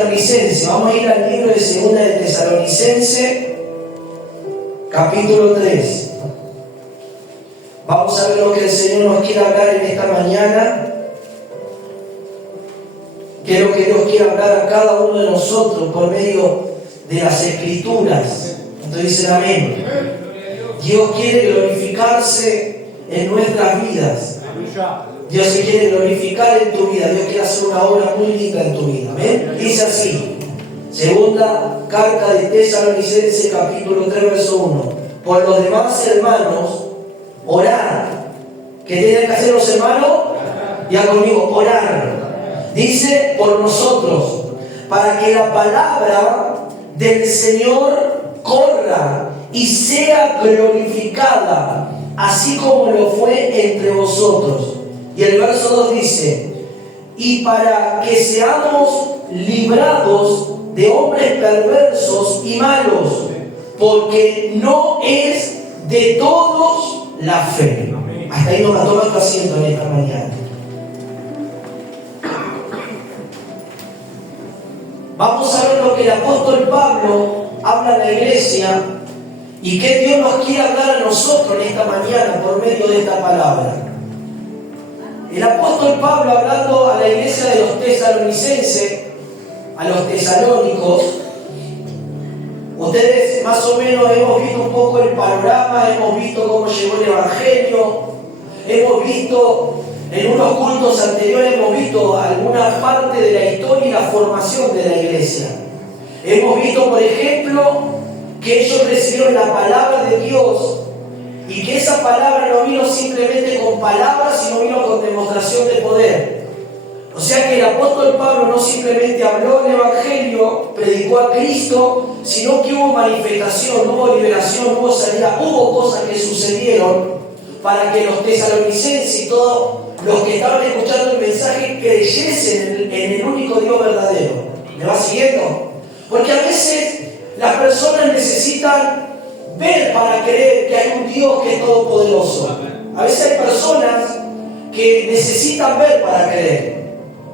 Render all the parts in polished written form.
Tesalonicense. Vamos a ir al libro de Segunda de Tesalonicense, capítulo 3. Vamos a ver lo que el Señor nos quiere hablar en esta mañana. ¿Qué es lo que Dios quiere hablar a cada uno de nosotros por medio de las Escrituras? Entonces dicen amén. Dios quiere glorificarse en nuestras vidas. Dios se quiere glorificar en tu vida. Dios quiere hacer una obra muy linda en tu vida. ¿Amén? Dice así, segunda carta de Tesalonicense, capítulo 3, verso 1. Por los demás hermanos, orad. ¿Qué tienen que hacer los hermanos? Ya conmigo, orar. Dice, por nosotros, para que la palabra del Señor corra y sea glorificada, así como lo fue entre vosotros. Y el verso 2 dice, y para que seamos librados de hombres perversos y malos, porque no es de todos la fe. Hasta ahí nos va a tomar tu asiento en esta mañana. Vamos a ver lo que el apóstol Pablo habla a la iglesia y que Dios nos quiere hablar a nosotros en esta mañana por medio de esta palabra. El apóstol Pablo, hablando a la iglesia de los tesalonicenses, a los tesalónicos, ustedes más o menos hemos visto un poco el panorama, hemos visto cómo llegó el Evangelio, hemos visto en unos cultos anteriores, hemos visto alguna parte de la historia y la formación de la iglesia. Hemos visto, por ejemplo, que ellos recibieron la palabra de Dios y que esa palabra no vino simplemente con palabras, sino vino con demostración de poder. O sea que el apóstol Pablo no simplemente habló el Evangelio, predicó a Cristo, sino que hubo manifestación, hubo liberación, hubo sanidad, hubo cosas que sucedieron para que los tesalonicenses y todos los que estaban escuchando el mensaje creyesen en el único Dios verdadero. ¿Me va siguiendo? Porque a veces las personas necesitan ver para creer que hay un Dios que es todopoderoso. A veces hay personas que necesitan ver para creer.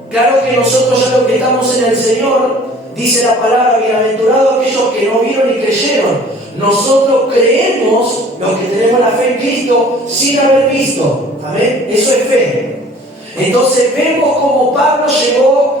Claro que nosotros ya los que estamos en el Señor, dice la palabra, bienaventurados aquellos que no vieron y creyeron. Nosotros creemos, los que tenemos la fe en Cristo, sin haber visto. Amén. Eso es fe. Entonces vemos cómo Pablo llegó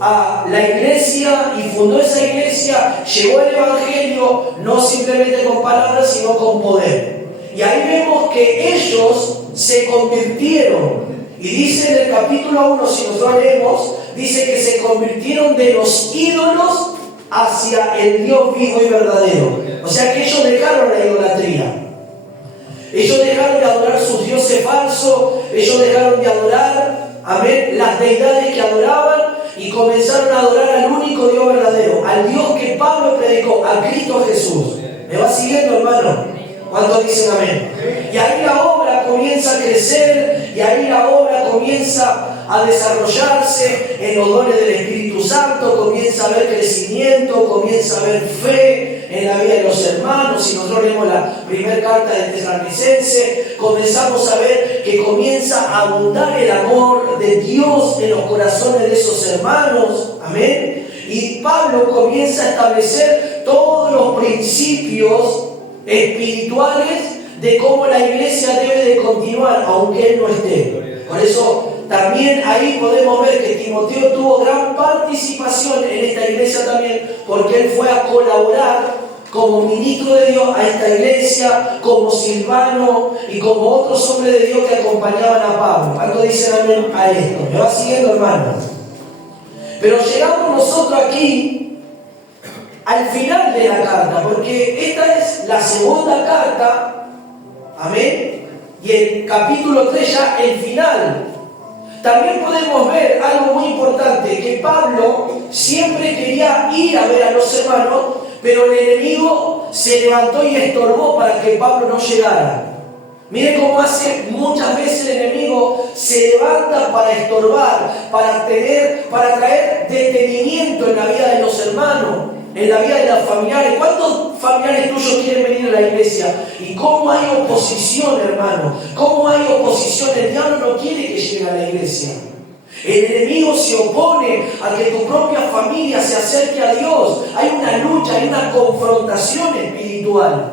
a la iglesia y fundó esa iglesia, llegó el Evangelio no simplemente con palabras sino con poder, y ahí vemos que ellos se convirtieron, y dice en el capítulo 1, si nosotros leemos, dice que se convirtieron de los ídolos hacia el Dios vivo y verdadero. O sea que ellos dejaron la idolatría, ellos dejaron de adorar sus dioses falsos, ellos dejaron de adorar, amén, las deidades que adoraban, y comenzaron a adorar al único Dios verdadero, al Dios que Pablo predicó, a Cristo Jesús. ¿Me va siguiendo, hermano? ¿Cuántos dicen amén? Y ahí la obra comienza a crecer, y ahí la obra comienza a desarrollarse en los dones del Espíritu Santo, comienza a haber crecimiento, comienza a haber fe en la vida de los hermanos. Si nosotros leemos la primera carta de Tesalonicense, comenzamos a ver que comienza a abundar el amor de Dios en los corazones de esos hermanos. Amén. Y Pablo comienza a establecer todos los principios espirituales de cómo la iglesia debe de continuar, aunque él no esté. Por eso también ahí podemos ver que Timoteo tuvo gran participación en esta iglesia también, porque él fue a colaborar como ministro de Dios a esta iglesia, como Silvano y como otros hombres de Dios que acompañaban a Pablo. ¿Cuánto dicen amén a esto? ¿Me va siguiendo, hermanos? Pero llegamos nosotros aquí al final de la carta, porque esta es la segunda carta, amén, y el capítulo 3 ya el final. También podemos ver algo muy importante, que Pablo siempre quería ir a ver a los hermanos, pero el enemigo se levantó y estorbó para que Pablo no llegara. Miren cómo hace muchas veces el enemigo, se levanta para estorbar, para traer detenimiento en la vida de los hermanos, en la vida de los familiares. ¿Cuántos familiares tuyos quieren venir a la iglesia? ¿Y cómo hay oposición, hermano? ¿Cómo hay oposición? El diablo no quiere que llegue a la iglesia. El enemigo se opone a que tu propia familia se acerque a Dios. Hay una lucha, hay una confrontación espiritual.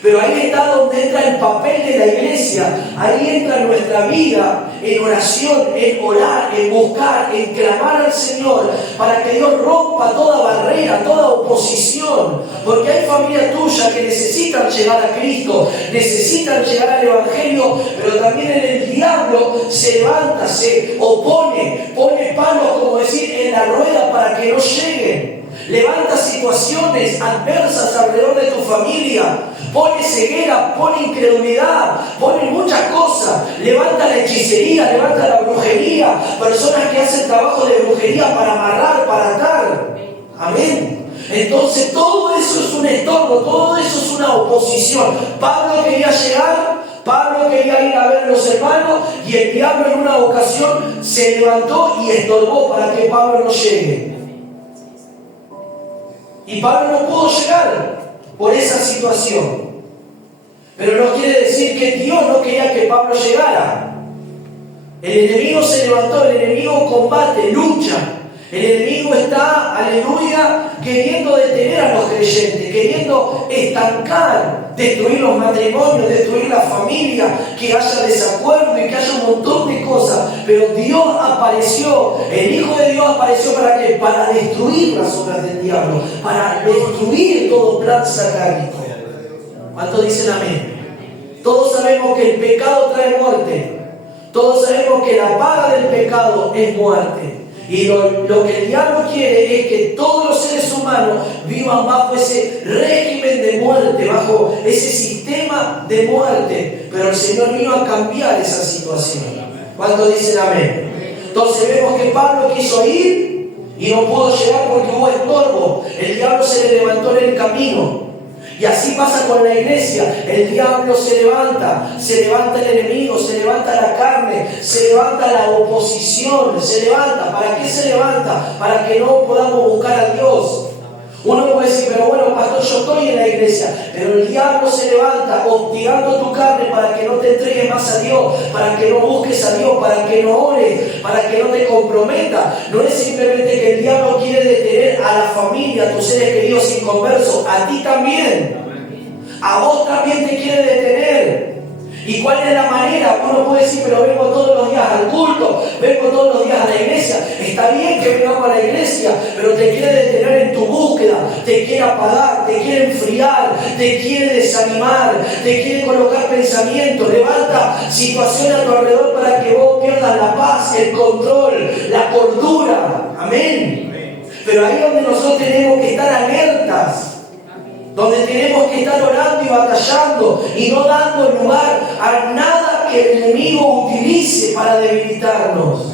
Pero ahí está donde entra el papel de la iglesia. Ahí entra nuestra vida en oración, en orar, en buscar, en clamar al Señor para que Dios rompa toda barrera, toda oposición. Porque hay familias tuyas que necesitan llegar a Cristo, necesitan llegar al Evangelio, pero también el diablo se levanta, se opone, pone palos, como decir, en la rueda para que no lleguen. Levanta situaciones adversas alrededor de tu familia. Pone ceguera, pone incredulidad, pone muchas cosas. Levanta la hechicería, levanta la brujería. Personas que hacen trabajo de brujería para amarrar, para atar. Amén. Entonces todo eso es un estorbo, todo eso es una oposición. Pablo quería llegar, Pablo quería ir a ver a los hermanos y el diablo en una ocasión se levantó y estorbó para que Pablo no llegue. Y Pablo no pudo llegar por esa situación. Pero no quiere decir que Dios no quería que Pablo llegara. El enemigo se levantó, el enemigo combate, lucha. El enemigo está, aleluya, queriendo detener a los creyentes, queriendo estancar, destruir los matrimonios, destruir la familia, que haya desacuerdo y que haya un montón de cosas. Pero Dios apareció, el Hijo de Dios apareció ¿para qué? Para destruir las obras del diablo, para destruir todo plan satánico. ¿Cuántos dicen amén? Todos sabemos que el pecado trae muerte. Todos sabemos que la paga del pecado es muerte. Y lo que el diablo quiere es que todos los seres humanos vivan bajo ese régimen de muerte, bajo ese sistema de muerte. Pero el Señor vino a cambiar esa situación. ¿Cuántos dicen amén? Entonces vemos que Pablo quiso ir y no pudo llegar porque hubo estorbo. El diablo se le levantó en el camino. Y así pasa con la iglesia. El diablo se levanta el enemigo, se levanta la carne, se levanta la oposición, se levanta. ¿Para qué se levanta? Para que no podamos buscar a Dios. Uno puede decir, pero bueno, pastor, yo estoy en la iglesia, pero el diablo se levanta hostigando tu carne para que no te entregues más a Dios, para que no busques a Dios, para que no ores, para que no te comprometas. No es simplemente que el diablo quiere detener a la familia, a tus seres queridos inconversos, a ti también. A vos también te quiere detener. ¿Y cuál es la manera? Uno puede decir, pero vengo todos los días al culto, vengo todos los días a la iglesia. Está bien que vengamos a la iglesia, pero te quiere detener en tu búsqueda, te quiere apagar, te quiere enfriar, te quiere desanimar, te quiere colocar pensamientos, levanta situaciones a tu alrededor para que vos pierdas la paz, el control, la cordura. Amén. Pero ahí es donde nosotros tenemos que estar alertas, donde tenemos que estar orando y batallando y no dando lugar a nada que el enemigo utilice para debilitarnos.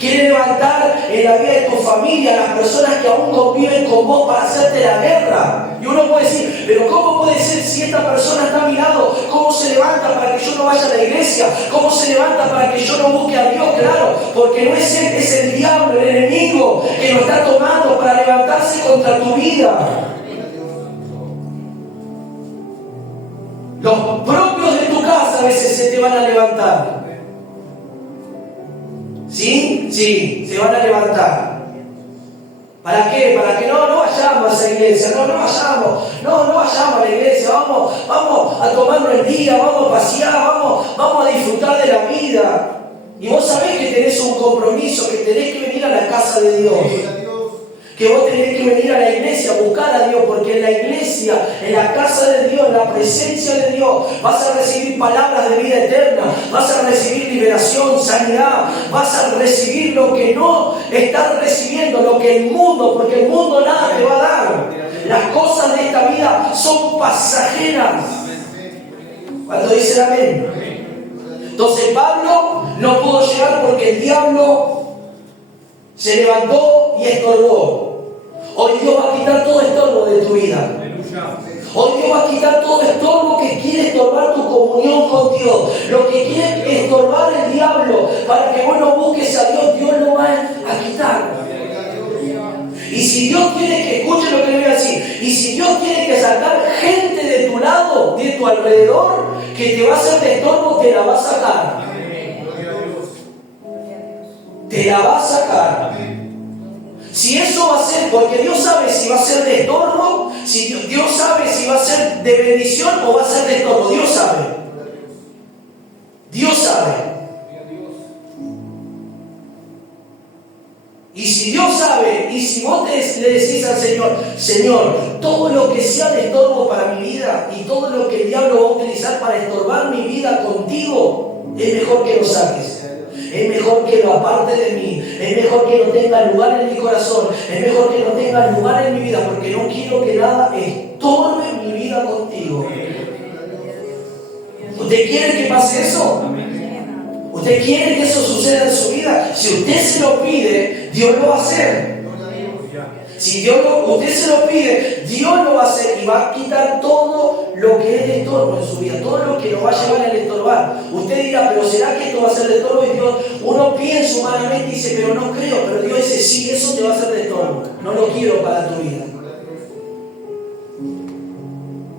Quiere levantar en la vida de tu familia a las personas que aún conviven con vos para hacerte la guerra. Y uno puede decir, pero ¿cómo puede ser si esta persona está a mi lado? ¿Cómo se levanta para que yo no vaya a la iglesia? ¿Cómo se levanta para que yo no busque a Dios? Claro, porque no es él, es el diablo, el enemigo que lo está tomando para levantarse contra tu vida. Los propios de tu casa a veces se te van a levantar. ¿Sí? Sí, se van a levantar. ¿Para qué? Para que no vayamos a esa iglesia, no vayamos a la iglesia, vamos a tomarnos el día, vamos a pasear, vamos a disfrutar de la vida. Y vos sabés que tenés un compromiso, que tenés que venir a la casa de Dios. Que vos tenés que venir a la iglesia a buscar a Dios, porque en la iglesia, en la casa de Dios, en la presencia de Dios, vas a recibir palabras de vida eterna, vas a recibir liberación, sanidad, vas a recibir lo que no estás recibiendo, lo que el mundo, porque el mundo nada te va a dar. Las cosas de esta vida son pasajeras. ¿Cuánto dicen amén? Entonces Pablo no pudo llegar porque el diablo se levantó y estorbó. Hoy Dios va a quitar todo estorbo de tu vida. Hoy Dios va a quitar todo estorbo que quiere estorbar tu comunión con Dios. Lo que quiere estorbar el diablo para que vos no busques a Dios, Dios lo va a quitar. Y si Dios quiere que escuche lo que le voy a decir, y si Dios quiere que sacar gente de tu lado, de tu alrededor, que te va a hacer de estorbo, te la va a sacar. Te te la va a sacar. Si eso va a ser, porque Dios sabe si va a ser de estorbo, si Dios sabe si va a ser de bendición o va a ser de estorbo. Dios sabe. Dios sabe. Y si Dios sabe, y si vos le decís al Señor, Señor, todo lo que sea de estorbo para mi vida y todo lo que el diablo va a utilizar para estorbar mi vida contigo, es mejor que lo saques. Es mejor que lo aparte de mí. Es mejor que no tenga lugar en mi corazón. Es mejor que no tenga lugar en mi vida, porque no quiero que nada estorbe mi vida contigo. ¿Usted quiere que pase eso? ¿Usted quiere que eso suceda en su vida? Si usted se lo pide, Dios lo va a hacer. Si usted se lo pide, Dios lo va a hacer y va a quitar todo lo que es de estorbo en su vida, todo lo que lo va a llevar al estorbar. Usted dirá, pero ¿será que esto va a ser de estorbo? Y Dios, uno piensa humanamente y dice, pero no creo, pero Dios dice, sí, eso te va a ser de estorbo. No lo quiero para tu vida.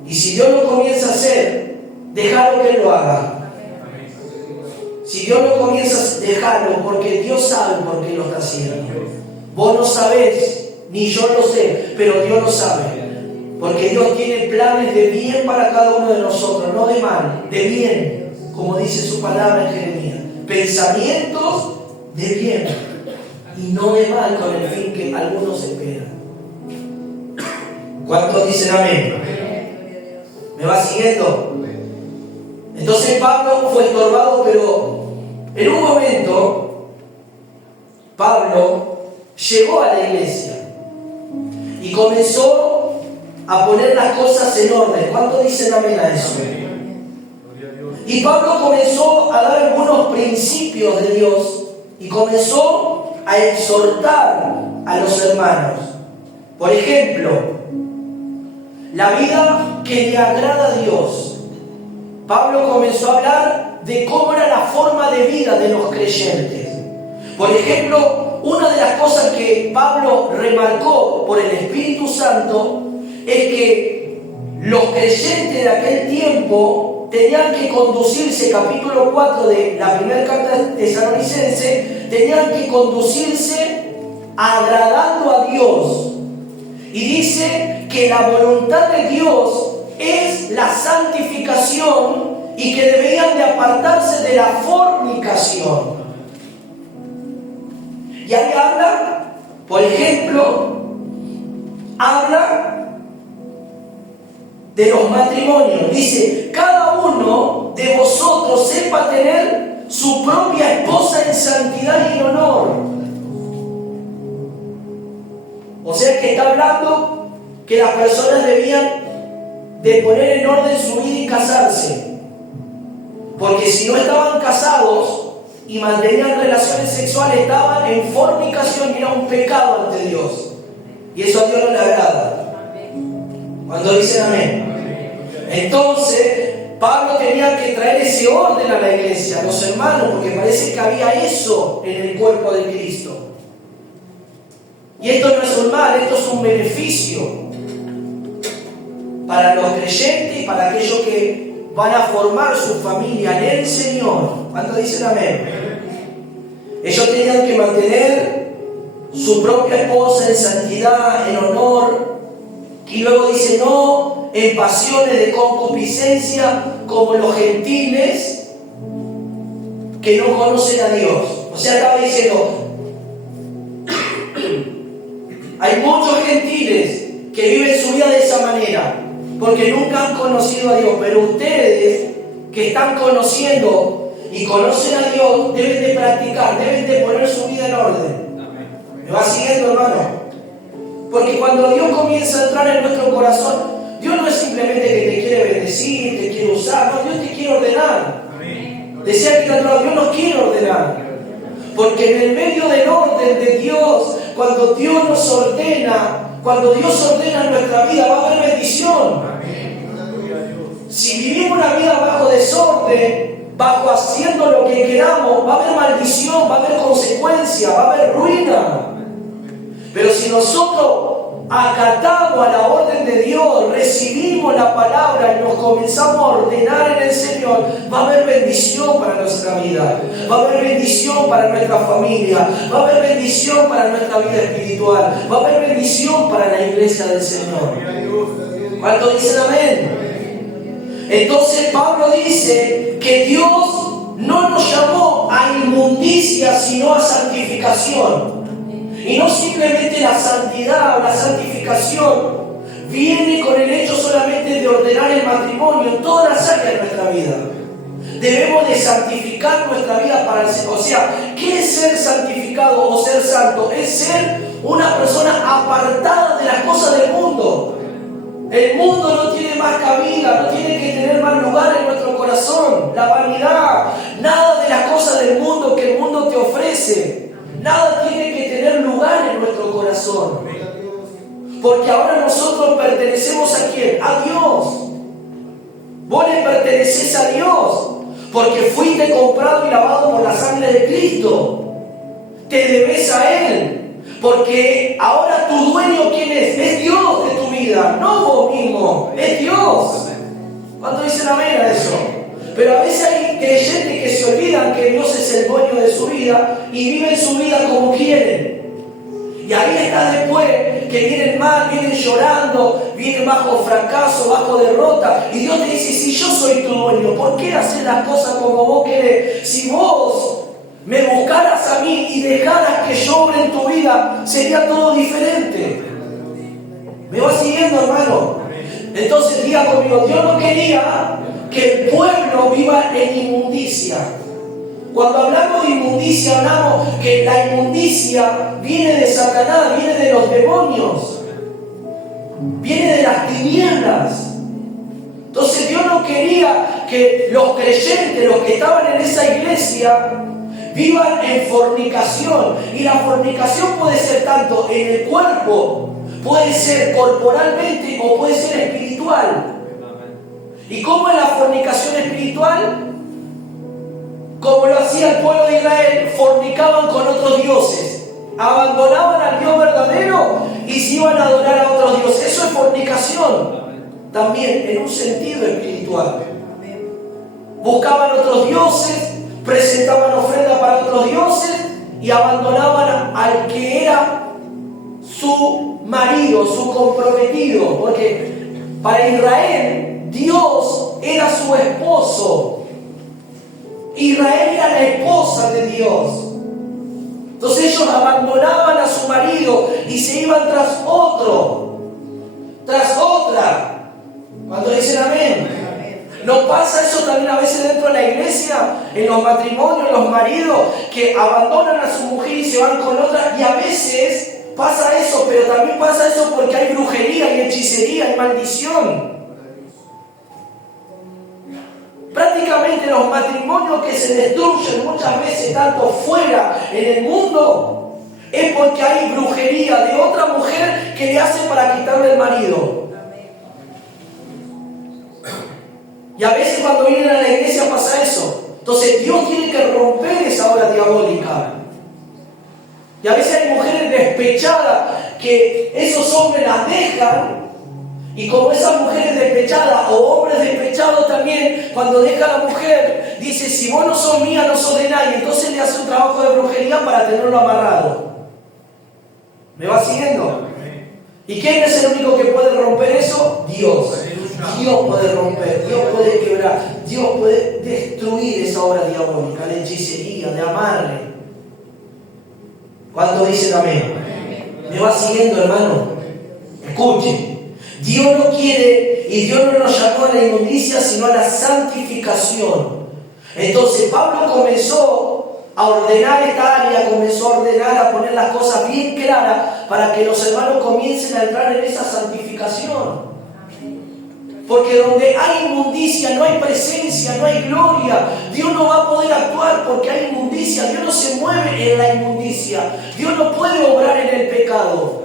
Y si Dios lo comienza a hacer, déjalo que Él lo haga. Si Dios lo comienza a dejarlo, porque Dios sabe por qué lo está haciendo. Vos no sabés, ni yo lo sé, pero Dios lo sabe. Porque Dios tiene planes de bien para cada uno de nosotros, no de mal, de bien, como dice su palabra en Jeremías. Pensamientos de bien y no de mal, con el fin que algunos esperan. ¿Cuántos dicen amén? ¿Me va siguiendo? Entonces Pablo fue estorbado, pero en un momento Pablo llegó a la iglesia y comenzó a poner las cosas en orden. ¿Cuántos dicen amén a eso? Y Pablo comenzó a dar algunos principios de Dios y comenzó a exhortar a los hermanos. Por ejemplo, la vida que le agrada a Dios. Pablo comenzó a hablar de cómo era la forma de vida de los creyentes. Por ejemplo, una de las cosas que Pablo remarcó por el Espíritu Santo es que los creyentes de aquel tiempo tenían que conducirse, capítulo 4 de la primera carta de Tesalonicense, tenían que conducirse agradando a Dios. Y dice que la voluntad de Dios es la santificación y que deberían de apartarse de la fornicación. Y ahí habla, por ejemplo, habla de los matrimonios. Dice, cada uno de vosotros sepa tener su propia esposa en santidad y en honor. O sea que está hablando que las personas debían de poner en orden su vida y casarse. Porque si no estaban casados y mantenían relaciones sexuales, estaban en fornicación y era un pecado ante Dios. Y eso a Dios no le agrada. Cuando dicen amén. Entonces, Pablo tenía que traer ese orden a la iglesia, a los hermanos, porque parece que había eso en el cuerpo de Cristo. Y esto no es un mal, esto es un beneficio para los creyentes y para aquellos que van a formar su familia en el Señor. ¿Cuántos dicen amén? Ellos tenían que mantener su propia esposa en santidad, en honor. Y luego dice, no en pasiones de concupiscencia como los gentiles que no conocen a Dios. O sea, estaba diciendo, hay muchos gentiles que viven su vida de esa manera, porque nunca han conocido a Dios, pero ustedes que están conociendo y conocen a Dios, deben de practicar, deben de poner su vida en orden. ¿Me va siguiendo, hermano? Porque cuando Dios comienza a entrar en nuestro corazón, Dios no es simplemente que te quiere bendecir, te quiere usar, no, Dios te quiere ordenar. Decía que Dios nos quiere ordenar. Porque en el medio del orden de Dios, cuando Dios nos ordena, cuando Dios ordena nuestra vida, va a haber bendición. Si vivimos una vida bajo desorden, bajo haciendo lo que queramos, va a haber maldición, va a haber consecuencia, va a haber ruina. Pero si nosotros acatamos a la orden de Dios, recibimos la palabra y nos comenzamos a ordenar en el Señor, va a haber bendición para nuestra vida, va a haber bendición para nuestra familia, va a haber bendición para nuestra vida espiritual, va a haber bendición para la iglesia del Señor. ¿Cuántos dicen amén? Entonces Pablo dice que Dios no nos llamó a inmundicia, sino a santificación. Y no simplemente la santidad o la santificación viene con el hecho solamente de ordenar el matrimonio en todas las áreas de nuestra vida. Debemos de santificar nuestra vida para el Señor. O sea, ¿qué es ser santificado o ser santo? Es ser una persona apartada de las cosas del mundo. El mundo no tiene más cabida, no tiene que tener más lugar en nuestro corazón. La vanidad, nada de las cosas del mundo que el mundo te ofrece. Nada tiene que tener lugar en nuestro corazón. Porque ahora nosotros pertenecemos ¿a quién? A Dios. Vos le perteneces a Dios. Porque fuiste comprado y lavado por la sangre de Cristo. Te debes a Él. Porque ahora tu dueño ¿quién es? Es Dios de tu vida. No vos mismo. Es Dios. ¿Cuántos dicen amén a eso? Pero a veces hay creyentes que se olvidan que Dios es el dueño de su vida y viven su vida como quieren. Y ahí está después que vienen mal, vienen llorando, vienen bajo fracaso, bajo derrota. Y Dios te dice, si yo soy tu dueño, ¿por qué hacer las cosas como vos querés? Si vos me buscaras a mí y dejaras que yo obre en tu vida, sería todo diferente. ¿Me vas siguiendo, hermano? Entonces diga conmigo, Dios no quería que el pueblo viva en inmundicia. Cuando hablamos de inmundicia, hablamos que la inmundicia viene de Satanás, viene de los demonios, viene de las tinieblas. Entonces Dios no quería que los creyentes, los que estaban en esa iglesia, vivan en fornicación. Y la fornicación puede ser tanto en el cuerpo, puede ser corporalmente o puede ser espiritual. ¿Y cómo es la fornicación espiritual? Como lo hacía el pueblo de Israel, fornicaban con otros dioses, abandonaban al Dios verdadero y se iban a adorar a otros dioses. Eso es fornicación, también en un sentido espiritual. Buscaban otros dioses, presentaban ofrenda para otros dioses y abandonaban al que era su marido, su comprometido, porque para Israel Dios era su esposo. Israel era la esposa de Dios. Entonces ellos abandonaban a su marido y se iban tras otro, tras otra. Cuando dicen amén. ¿No pasa eso también a veces dentro de la iglesia? En los matrimonios, los maridos que abandonan a su mujer y se van con otra. Y a veces pasa eso, pero también pasa eso porque hay brujería, y hechicería, y maldición. Prácticamente los matrimonios que se destruyen muchas veces tanto fuera en el mundo es porque hay brujería de otra mujer que le hace para quitarle el marido. Y a veces cuando vienen a la iglesia pasa eso. Entonces Dios tiene que romper esa obra diabólica. Y a veces hay mujeres despechadas que esos hombres las dejan. Y como esas mujeres despechadas o hombres despechados también, cuando deja a la mujer, dice, si vos no sos mía, no sos de nadie. Entonces le hace un trabajo de brujería para tenerlo amarrado. ¿Me va siguiendo? ¿Y quién es el único que puede romper eso? Dios. Dios puede romper, Dios puede quebrar, Dios puede destruir esa obra diabólica, la hechicería, de amarre. ¿Cuánto dicen amén? ¿Me va siguiendo, hermano? Escuchen. Dios no quiere y Dios no nos llamó a la inmundicia sino a la santificación. Entonces Pablo comenzó a ordenar esta área, comenzó a ordenar, a poner las cosas bien claras para que los hermanos comiencen a entrar en esa santificación. Porque donde hay inmundicia no hay presencia, no hay gloria. Dios no va a poder actuar porque hay inmundicia. Dios no se mueve en la inmundicia. Dios no puede obrar en el pecado.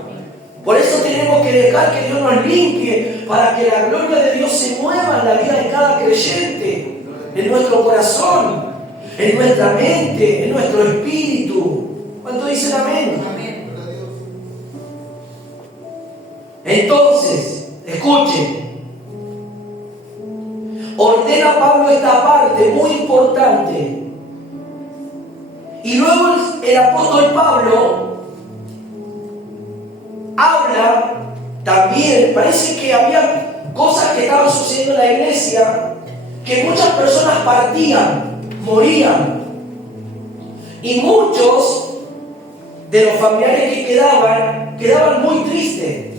Por eso tenemos que dejar que Dios nos limpie para que la gloria de Dios se mueva en la vida de cada creyente, en nuestro corazón, en nuestra mente, en nuestro espíritu. ¿Cuánto dicen amén? Entonces, escuchen, ordena Pablo esta parte muy importante. Y luego el apóstol Pablo habla también, parece que había cosas que estaban sucediendo en la iglesia, que muchas personas partían, morían, y muchos de los familiares que quedaban muy tristes.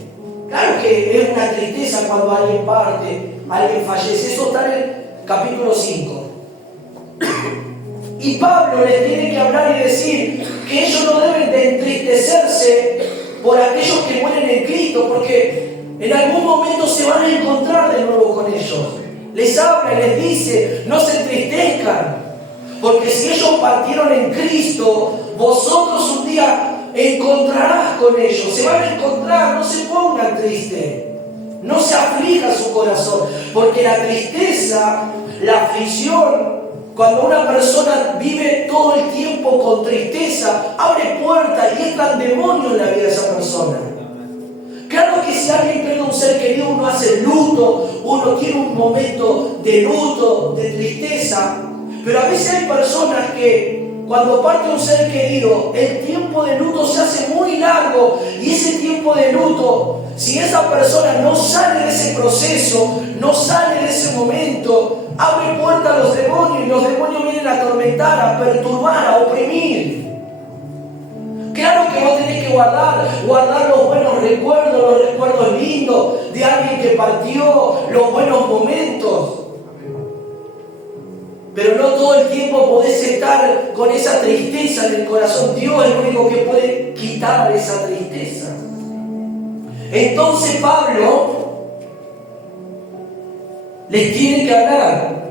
Claro que es una tristeza cuando alguien parte, alguien fallece. Eso está en el capítulo 5. Y Pablo les tiene que hablar y decir que ellos no deben de entristecerse por aquellos que mueren en Cristo, porque en algún momento se van a encontrar de nuevo con ellos. Les habla y les dice, no se entristezcan, porque si ellos partieron en Cristo, vosotros un día encontrarás con ellos, se van a encontrar, no se pongan tristes, no se aflija su corazón, porque la tristeza, la aflicción, cuando una persona vive todo el tiempo con tristeza, abre puertas y entran demonios en la vida de esa persona. Claro que si alguien pierde un ser querido, uno hace luto, uno tiene un momento de luto, de tristeza, pero a veces hay personas que cuando parte un ser querido, el tiempo de luto se hace muy largo, y ese tiempo de luto, si esa persona no sale de ese proceso, no sale de ese momento, abre puerta a los demonios, y los demonios vienen a atormentar, a perturbar, a oprimir. Claro que vos tenés que guardar los buenos recuerdos, los recuerdos lindos de alguien que partió, los buenos momentos. Pero no todo el tiempo podés estar con esa tristeza en el corazón. Dios es el único que puede quitar esa tristeza. Entonces Pablo les tiene que hablar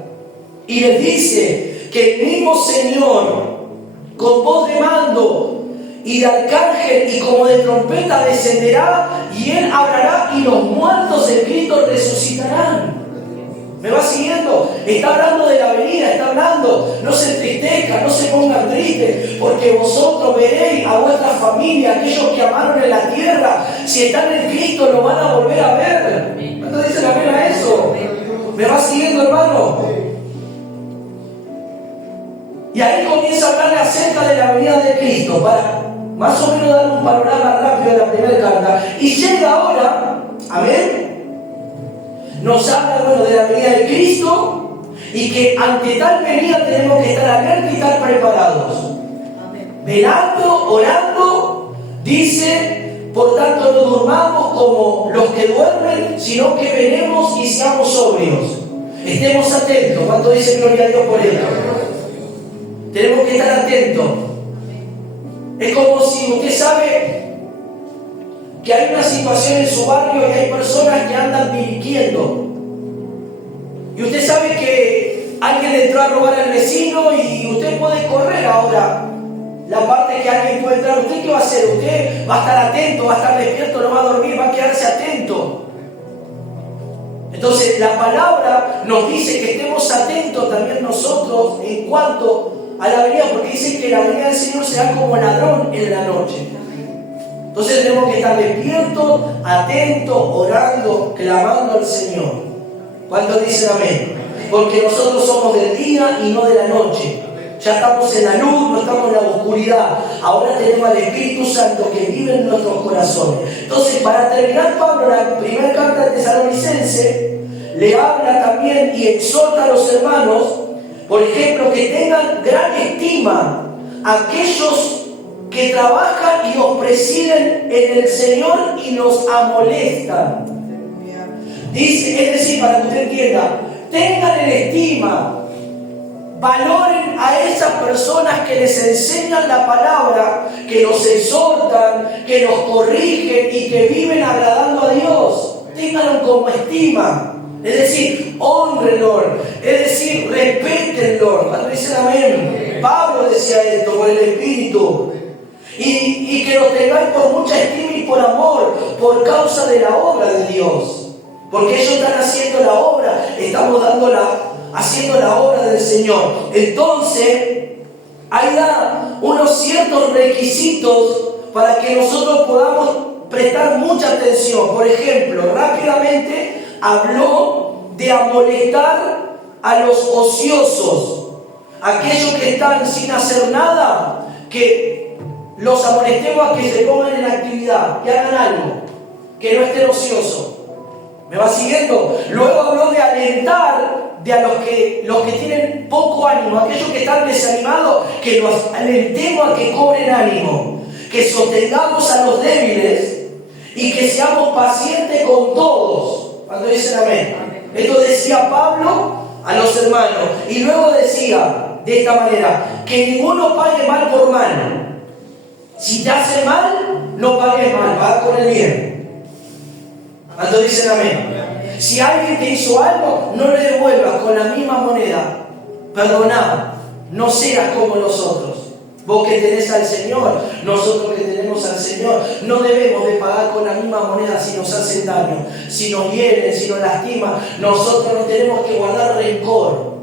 y les dice que el mismo Señor, con voz de mando y de arcángel y como de trompeta, descenderá, y Él hablará, y los muertos en Cristo resucitarán. ¿Me va siguiendo? Está hablando de la venida, está hablando, no se entristezcan, no se pongan tristes, porque vosotros veréis a vuestra familia, aquellos que amaron en la tierra, si están en Cristo, lo van a volver a ver. ¿Cuánto dicen amén a eso? ¿Me va siguiendo, hermano? Y ahí comienza a hablarle acerca de la venida de Cristo, para más o menos dar un panorama rápido de la primera carta. Y llega ahora, amén, nos habla, de la venida de Cristo, y que ante tal venida tenemos que estar alerta y estar preparados. Amén. Velando, orando, dice, por tanto no durmamos como los que duermen, sino que velemos y seamos sobrios. Estemos atentos. ¿Cuánto dice gloria a Dios por esto? Tenemos que estar atentos. Es como si usted sabe que hay una situación en su barrio y hay personas que andan delinquiendo. Y usted sabe que alguien le entró a robar al vecino y usted puede correr ahora. La parte que alguien puede entrar, ¿usted qué va a hacer? Usted va a estar atento, va a estar despierto, no va a dormir, va a quedarse atento. Entonces la palabra nos dice que estemos atentos también nosotros en cuanto a la venida, porque dice que la venida del Señor será como ladrón en la noche. Entonces tenemos que estar despiertos, atentos, orando, clamando al Señor. ¿Cuántos dicen amén? Porque nosotros somos del día y no de la noche. Ya estamos en la luz, no estamos en la oscuridad. Ahora tenemos al Espíritu Santo que vive en nuestros corazones. Entonces, para terminar, Pablo, la primera carta de Tesalonicense, le habla también y exhorta a los hermanos, por ejemplo, que tengan gran estima a aquellos que trabajan y os presiden en el Señor y los amonestan. Dice, es decir, para que usted entienda, tengan en estima, valoren a esas personas que les enseñan la palabra, que los exhortan, que los corrigen y que viven agradando a Dios. Ténganlo como estima. Es decir, honrenlo, es decir, respétenlo. Cuando dicen amén, Pablo decía esto por el Espíritu. Y que los tengáis por mucha estima y por amor, por causa de la obra de Dios. Porque ellos están haciendo la obra, estamos haciendo la obra del Señor. Entonces, hay unos ciertos requisitos para que nosotros podamos prestar mucha atención. Por ejemplo, rápidamente habló de amonestar a los ociosos, aquellos que están sin hacer nada, que los amonestemos a que se pongan en actividad, que hagan algo, que no estén ociosos. ¿Me va siguiendo? Luego habló de alentar a los que tienen poco ánimo, aquellos que están desanimados, que los alentemos a que cobren ánimo, que sostengamos a los débiles y que seamos pacientes con todos. Cuando dicen amén. Esto decía Pablo a los hermanos. Y luego decía de esta manera, que ninguno pague mal por mal. Si te hace mal, no pagues mal, paga con el bien. Cuando dicen amén. Si alguien te hizo algo, no le devuelvas con la misma moneda. Perdoná, no seas como nosotros. Vos que tenés al Señor, nosotros que tenemos al Señor, no debemos de pagar con la misma moneda si nos hacen daño, si nos hieren, si nos lastiman. Nosotros no tenemos que guardar rencor,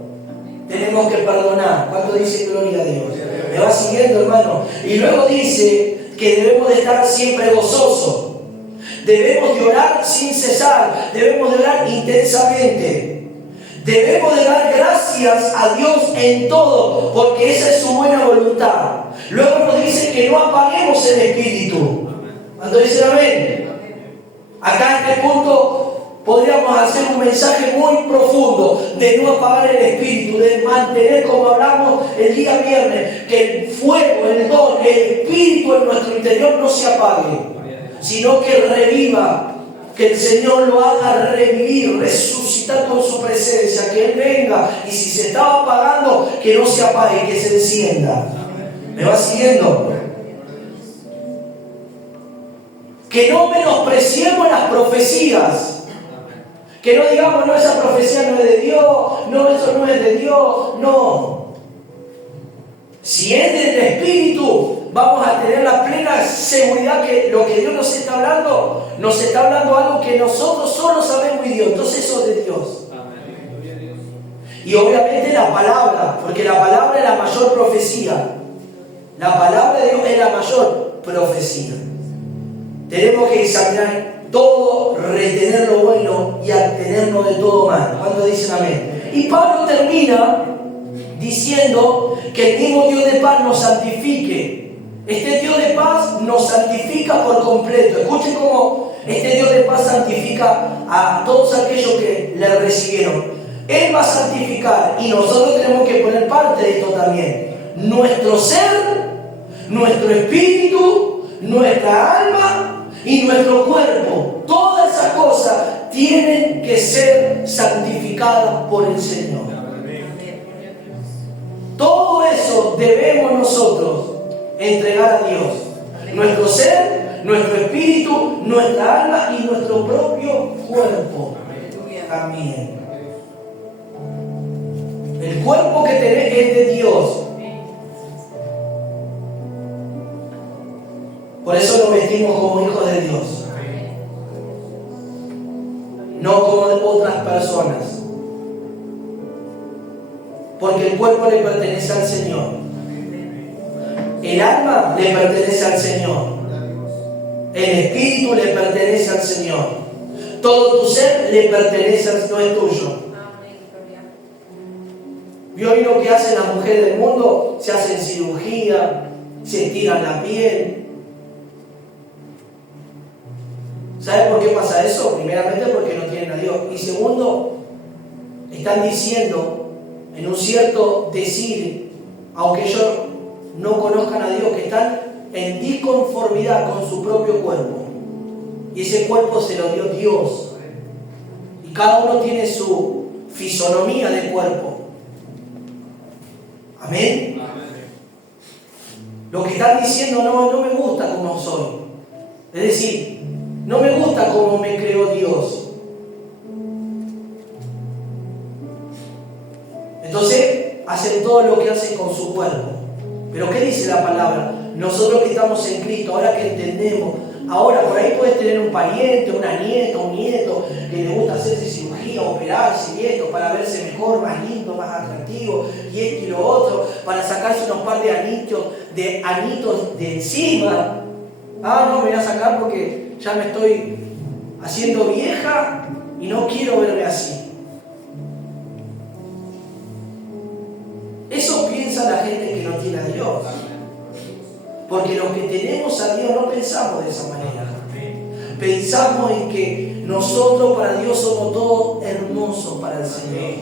tenemos que perdonar. ¿Cuánto dice gloria a Dios? ¿Me va siguiendo, hermano? Y luego dice que debemos de estar siempre gozosos. Debemos de orar sin cesar, debemos de orar intensamente. Debemos de dar gracias a Dios en todo, porque esa es su buena voluntad. Luego nos dice que no apaguemos el espíritu. Cuando dicen amén. Acá en este punto podríamos hacer un mensaje muy profundo de no apagar el espíritu, de mantener, como hablamos el día viernes, que el fuego, el don, el espíritu en nuestro interior no se apague, sino que reviva. Que el Señor lo haga revivir, resucitar con su presencia, que Él venga y si se estaba apagando, que no se apague, que se encienda. ¿Me va siguiendo? Que no menospreciemos las profecías. Que no digamos, no, esa profecía no es de Dios, no, eso no es de Dios, no. Si es del Espíritu, vamos a tener la plena seguridad que lo que Dios nos está hablando algo que nosotros solo sabemos y Dios. Entonces eso es de Dios. Y obviamente la palabra, porque la palabra es la mayor profecía. La palabra de Dios es la mayor profecía. Tenemos que examinar todo, retener lo bueno y abstenernos de todo mal. ¿Cuándo dicen amén? Y Pablo termina diciendo que el mismo Dios de paz nos santifique. Este Dios de paz nos santifica por completo. Escuchen cómo este Dios de paz santifica a todos aquellos que le recibieron. Él va a santificar y nosotros tenemos que poner parte de esto también. Nuestro ser, nuestro espíritu, nuestra alma y nuestro cuerpo. Todas esas cosas tienen que ser santificadas por el Señor. Todo eso debemos nosotros entregar a Dios. Nuestro ser, nuestro espíritu, nuestra alma y nuestro propio cuerpo también. El cuerpo que tenés es de Dios. Por eso nos vestimos como hijos de Dios, no como de otras personas. Porque el cuerpo le pertenece al Señor. El alma le pertenece al Señor. El espíritu le pertenece al Señor. Todo tu ser le pertenece al Señor, no es tuyo. ¿Vio hoy lo que hacen las mujeres del mundo? Se hacen cirugía, se tiran la piel. ¿Sabe por qué pasa eso? Primeramente porque no tienen a Dios. Y segundo, están diciendo en un cierto decir, aunque ellos no conozcan a Dios, que están en disconformidad con su propio cuerpo. Y ese cuerpo se lo dio Dios. Y cada uno tiene su fisonomía de cuerpo. Amén. Lo que están diciendo, no me gusta como soy. Es decir, no me gusta como me creó Dios. Entonces hacen todo lo que hacen con su cuerpo. Pero ¿qué dice la palabra? Nosotros que estamos en Cristo, ahora que entendemos, ahora por ahí puedes tener un pariente, una nieta, un nieto que le gusta hacerse cirugía, operarse y esto para verse mejor, más lindo, más atractivo y esto y lo otro, para sacarse unos par de anitos de encima. Ah, no, me voy a sacar porque ya me estoy haciendo vieja y no quiero verme así. Eso piensa la gente que no tiene a Dios. Porque los que tenemos a Dios no pensamos de esa manera. Pensamos en que nosotros para Dios somos todos hermosos para el Señor.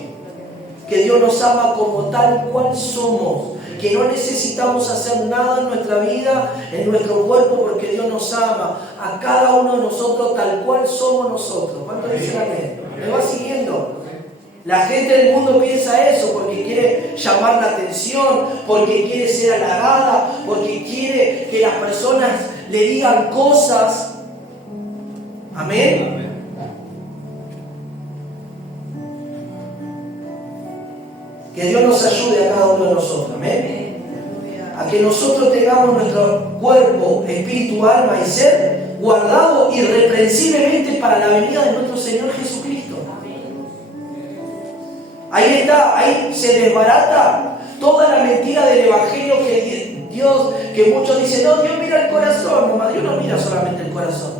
Que Dios nos ama como tal cual somos. Que no necesitamos hacer nada en nuestra vida, en nuestro cuerpo, porque Dios nos ama a cada uno de nosotros tal cual somos nosotros. ¿Cuánto dicen amén? ¿Me va siguiendo? La gente del mundo piensa eso porque quiere llamar la atención, porque quiere ser halagada, porque quiere que las personas le digan cosas. Amén. Que Dios nos ayude a cada uno de nosotros. Amén. A que nosotros tengamos nuestro cuerpo, espíritu, alma y ser guardado irreprensiblemente para la venida de nuestro Señor Jesucristo. Ahí está, ahí se desbarata toda la mentira del Evangelio que Dios, que muchos dicen, no, Dios mira el corazón. No, Dios no mira solamente el corazón.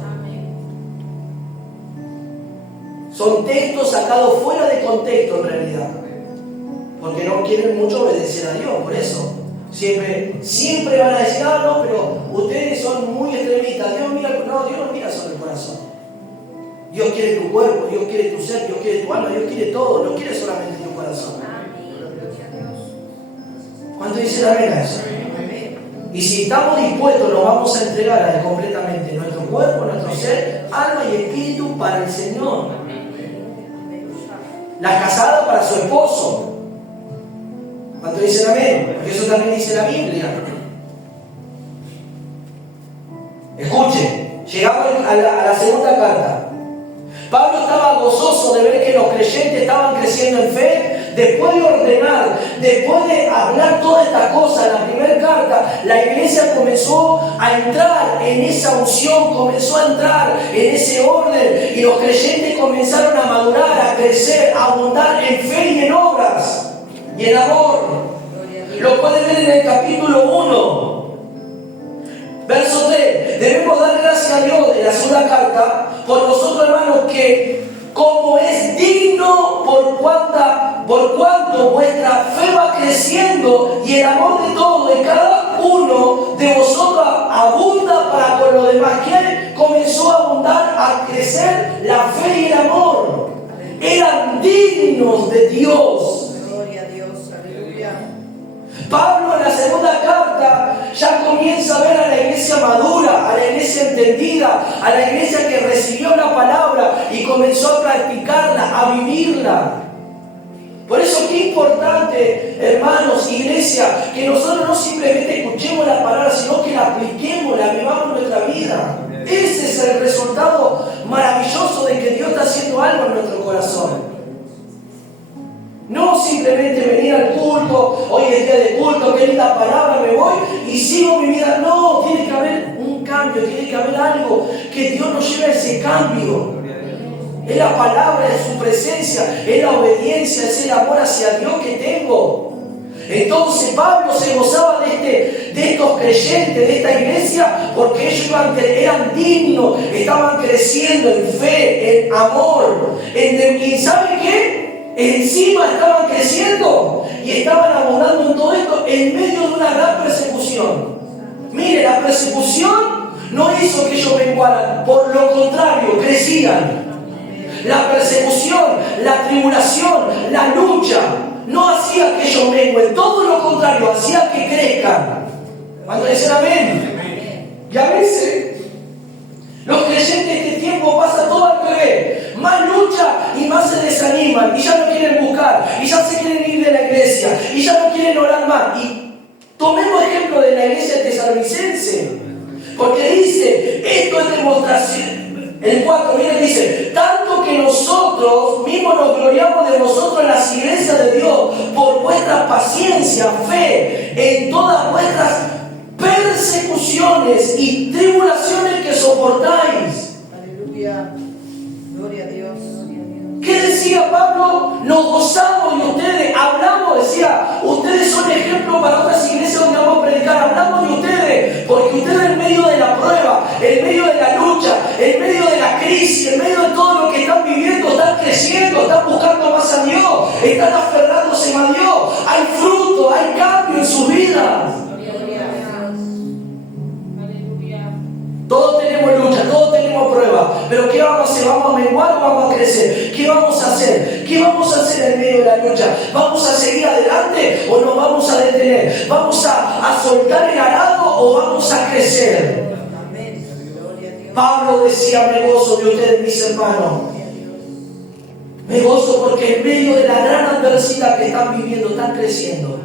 Son textos sacados fuera de contexto en realidad. Porque no quieren mucho obedecer a Dios, por eso. Siempre van a decir, no, pero ustedes son muy extremistas. Dios no mira solo el corazón. Dios quiere tu cuerpo, Dios quiere tu ser, Dios quiere tu alma, Dios quiere todo, no quiere solamente tu corazón. ¿Cuánto dicen amén a eso? Y si estamos dispuestos, nos vamos a entregar a Él completamente nuestro cuerpo, nuestro ser, alma y espíritu para el Señor. La casada para su esposo. ¿Cuánto dicen amén? Porque eso también dice la Biblia. Escuchen, llegamos a la segunda carta. Pablo estaba gozoso de ver que los creyentes estaban creciendo en fe. Después de ordenar, después de hablar toda esta cosa, en la primera carta, la iglesia comenzó a entrar en esa unción, comenzó a entrar en ese orden, y los creyentes comenzaron a madurar, a crecer, a abundar en fe y en obras y en amor. Lo pueden ver en el capítulo 1, verso 3. Debemos dar gracias a Dios en la segunda carta por vosotros, hermanos, que como es digno, por cuanto vuestra fe va creciendo y el amor de todos, de cada uno de vosotros abunda para con los demás. ¿Quién comenzó a abundar, a crecer la fe y el amor? Eran dignos de Dios. Gloria a Dios, aleluya. Pablo en la segunda carta ya comienza a ver a la iglesia madura, a la iglesia entendida, a la iglesia que recibió la palabra y comenzó a practicarla, a vivirla. Por eso qué importante, hermanos, iglesia, que nosotros no simplemente escuchemos la palabra, sino que la apliquemos, la vivamos en nuestra vida. Ese es el resultado maravilloso de que Dios está haciendo algo en nuestro corazón. No simplemente venir al culto, hoy es día de culto, qué linda palabra, me voy y sigo mi vida. No, tiene que haber un cambio, tiene que haber algo que Dios nos lleve a ese cambio. Es la palabra, es su presencia, es la obediencia, es el amor hacia Dios que tengo. Entonces Pablo se gozaba de estos creyentes, de esta iglesia, porque ellos eran dignos, estaban creciendo en fe, en amor, ¿y saben qué? Encima estaban creciendo y estaban abundando en todo esto en medio de una gran persecución. Mire, la persecución no hizo que ellos menguaran, por lo contrario, crecían. La persecución, la tribulación, la lucha no hacía que ellos menguen, todo lo contrario, hacía que crezcan. Cuando dicen amén. Y a veces los creyentes de este tiempo pasa todo al revés. Más lucha y más se desaniman y ya no quieren buscar y ya se quieren ir de la iglesia y ya no quieren orar más. Y tomemos ejemplo de la iglesia tesalonicense, porque dice, esto es demostración. El 4, miren, dice, tanto que nosotros mismos nos gloriamos de vosotros en las iglesias de Dios por vuestra paciencia, fe, en todas vuestras persecuciones y tribulaciones que soportáis. Aleluya. Gloria a Dios. ¿Qué decía Pablo? Nos gozamos de ustedes, hablamos, decía, ustedes son ejemplo para otras iglesias donde vamos a predicar, hablamos de ustedes, porque ustedes en medio de la prueba, en medio de la lucha, en medio de la crisis, en medio de todo lo que están viviendo, están creciendo, están buscando más a Dios, están aferrándose a Dios. Hay fruto, hay cambio en sus vidas. Todos tenemos lucha, todos tenemos pruebas, pero ¿qué vamos a hacer? ¿Vamos a menguar o vamos a crecer? ¿Qué vamos a hacer? ¿Qué vamos a hacer en medio de la lucha? ¿Vamos a seguir adelante o nos vamos a detener? ¿Vamos a soltar el arado o vamos a crecer? Pablo decía: me gozo de ustedes, mis hermanos. Me gozo porque en medio de la gran adversidad que están viviendo, están creciendo.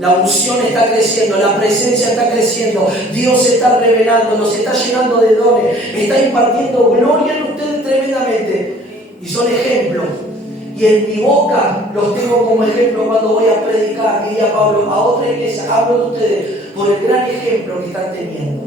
La unción está creciendo, la presencia está creciendo, Dios se está revelando, nos está llenando de dones, está impartiendo gloria en ustedes tremendamente. Y son ejemplos. Y en mi boca los tengo como ejemplo cuando voy a predicar, diría Pablo, a otra iglesia. Hablo de ustedes por el gran ejemplo que están teniendo.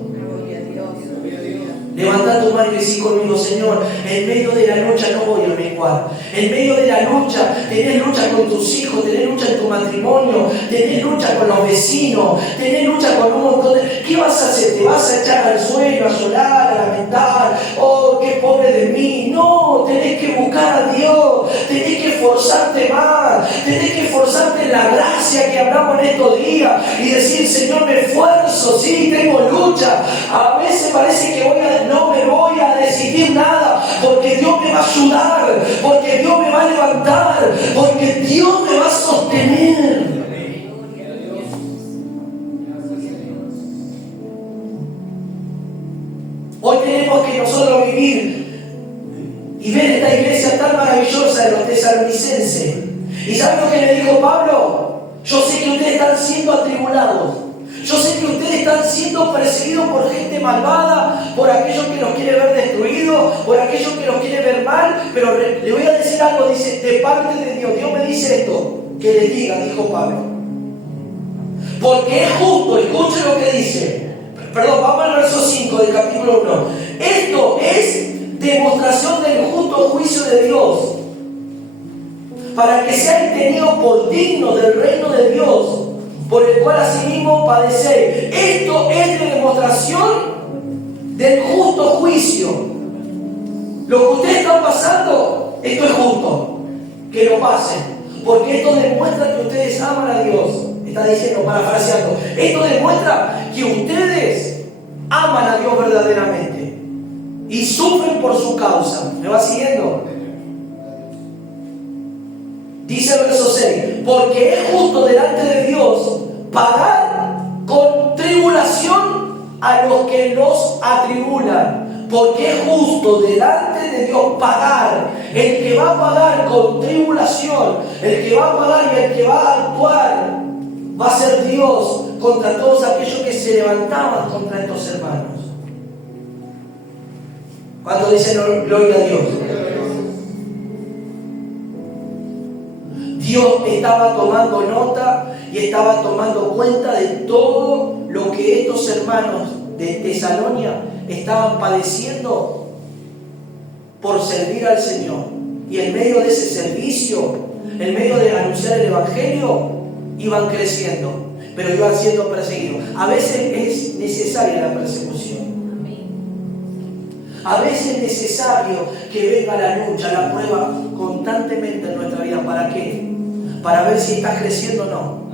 Levanta tu mano y decí conmigo: Señor, en medio de la lucha no voy a menguar. En medio de la lucha, tenés lucha con tus hijos, tenés lucha en tu matrimonio, tenés lucha con los vecinos, tenés lucha con un montón de... ¿Qué vas a hacer? ¿Te vas a echar al suelo, a llorar, a lamentar? ¡Oh, qué pobre de mí! No, tenés que buscar a Dios, tenés que esforzarte más, tenés que esforzarte en la gracia que hablamos en estos días y decir: Señor, me esfuerzo, sí, tengo lucha. A veces parece que no me voy a decidir nada, porque Dios me va a ayudar, porque Dios me va a levantar, porque Dios me va a sostener. Hoy tenemos que nosotros vivir y ver esta iglesia tan maravillosa de los tesalonicenses. ¿Y saben lo que le dijo Pablo? Yo sé que ustedes están siendo atribulados. Yo sé que ustedes están siendo perseguidos por gente malvada, por aquellos que los quiere ver destruidos, por aquellos que los quiere ver mal, pero le voy a decir algo, dice, de parte de Dios. Dios me dice esto, que les diga, dijo Pablo. Porque es justo, escuchen lo que dice. Perdón, vamos al verso 5 del capítulo 1. Esto es demostración del justo juicio de Dios, para que sean tenidos por dignos del reino de Dios, por el cual asimismo padecéis. Esto es de demostración del justo juicio. Lo que ustedes están pasando, esto es justo, que lo pasen, porque esto demuestra que ustedes aman a Dios. Está diciendo, parafraseando, esto demuestra que ustedes aman a Dios verdaderamente y sufren por su causa. ¿Me va siguiendo? Dice el verso 6, porque es justo delante de Dios pagar con tribulación a los que los atribulan. Porque es justo delante de Dios pagar. El que va a pagar con tribulación, el que va a pagar y el que va a actuar, va a ser Dios contra todos aquellos que se levantaban contra estos hermanos. ¿Cuánto dicen gloria a Dios? Dios estaba tomando nota y estaba tomando cuenta de todo lo que estos hermanos de Tesalonia estaban padeciendo por servir al Señor. Y en medio de ese servicio, en medio de anunciar el Evangelio, iban creciendo, pero iban siendo perseguidos. A veces es necesaria la persecución. A veces es necesario que venga la lucha, la prueba constantemente en nuestra vida. ¿Para qué? Para ver si estás creciendo o no.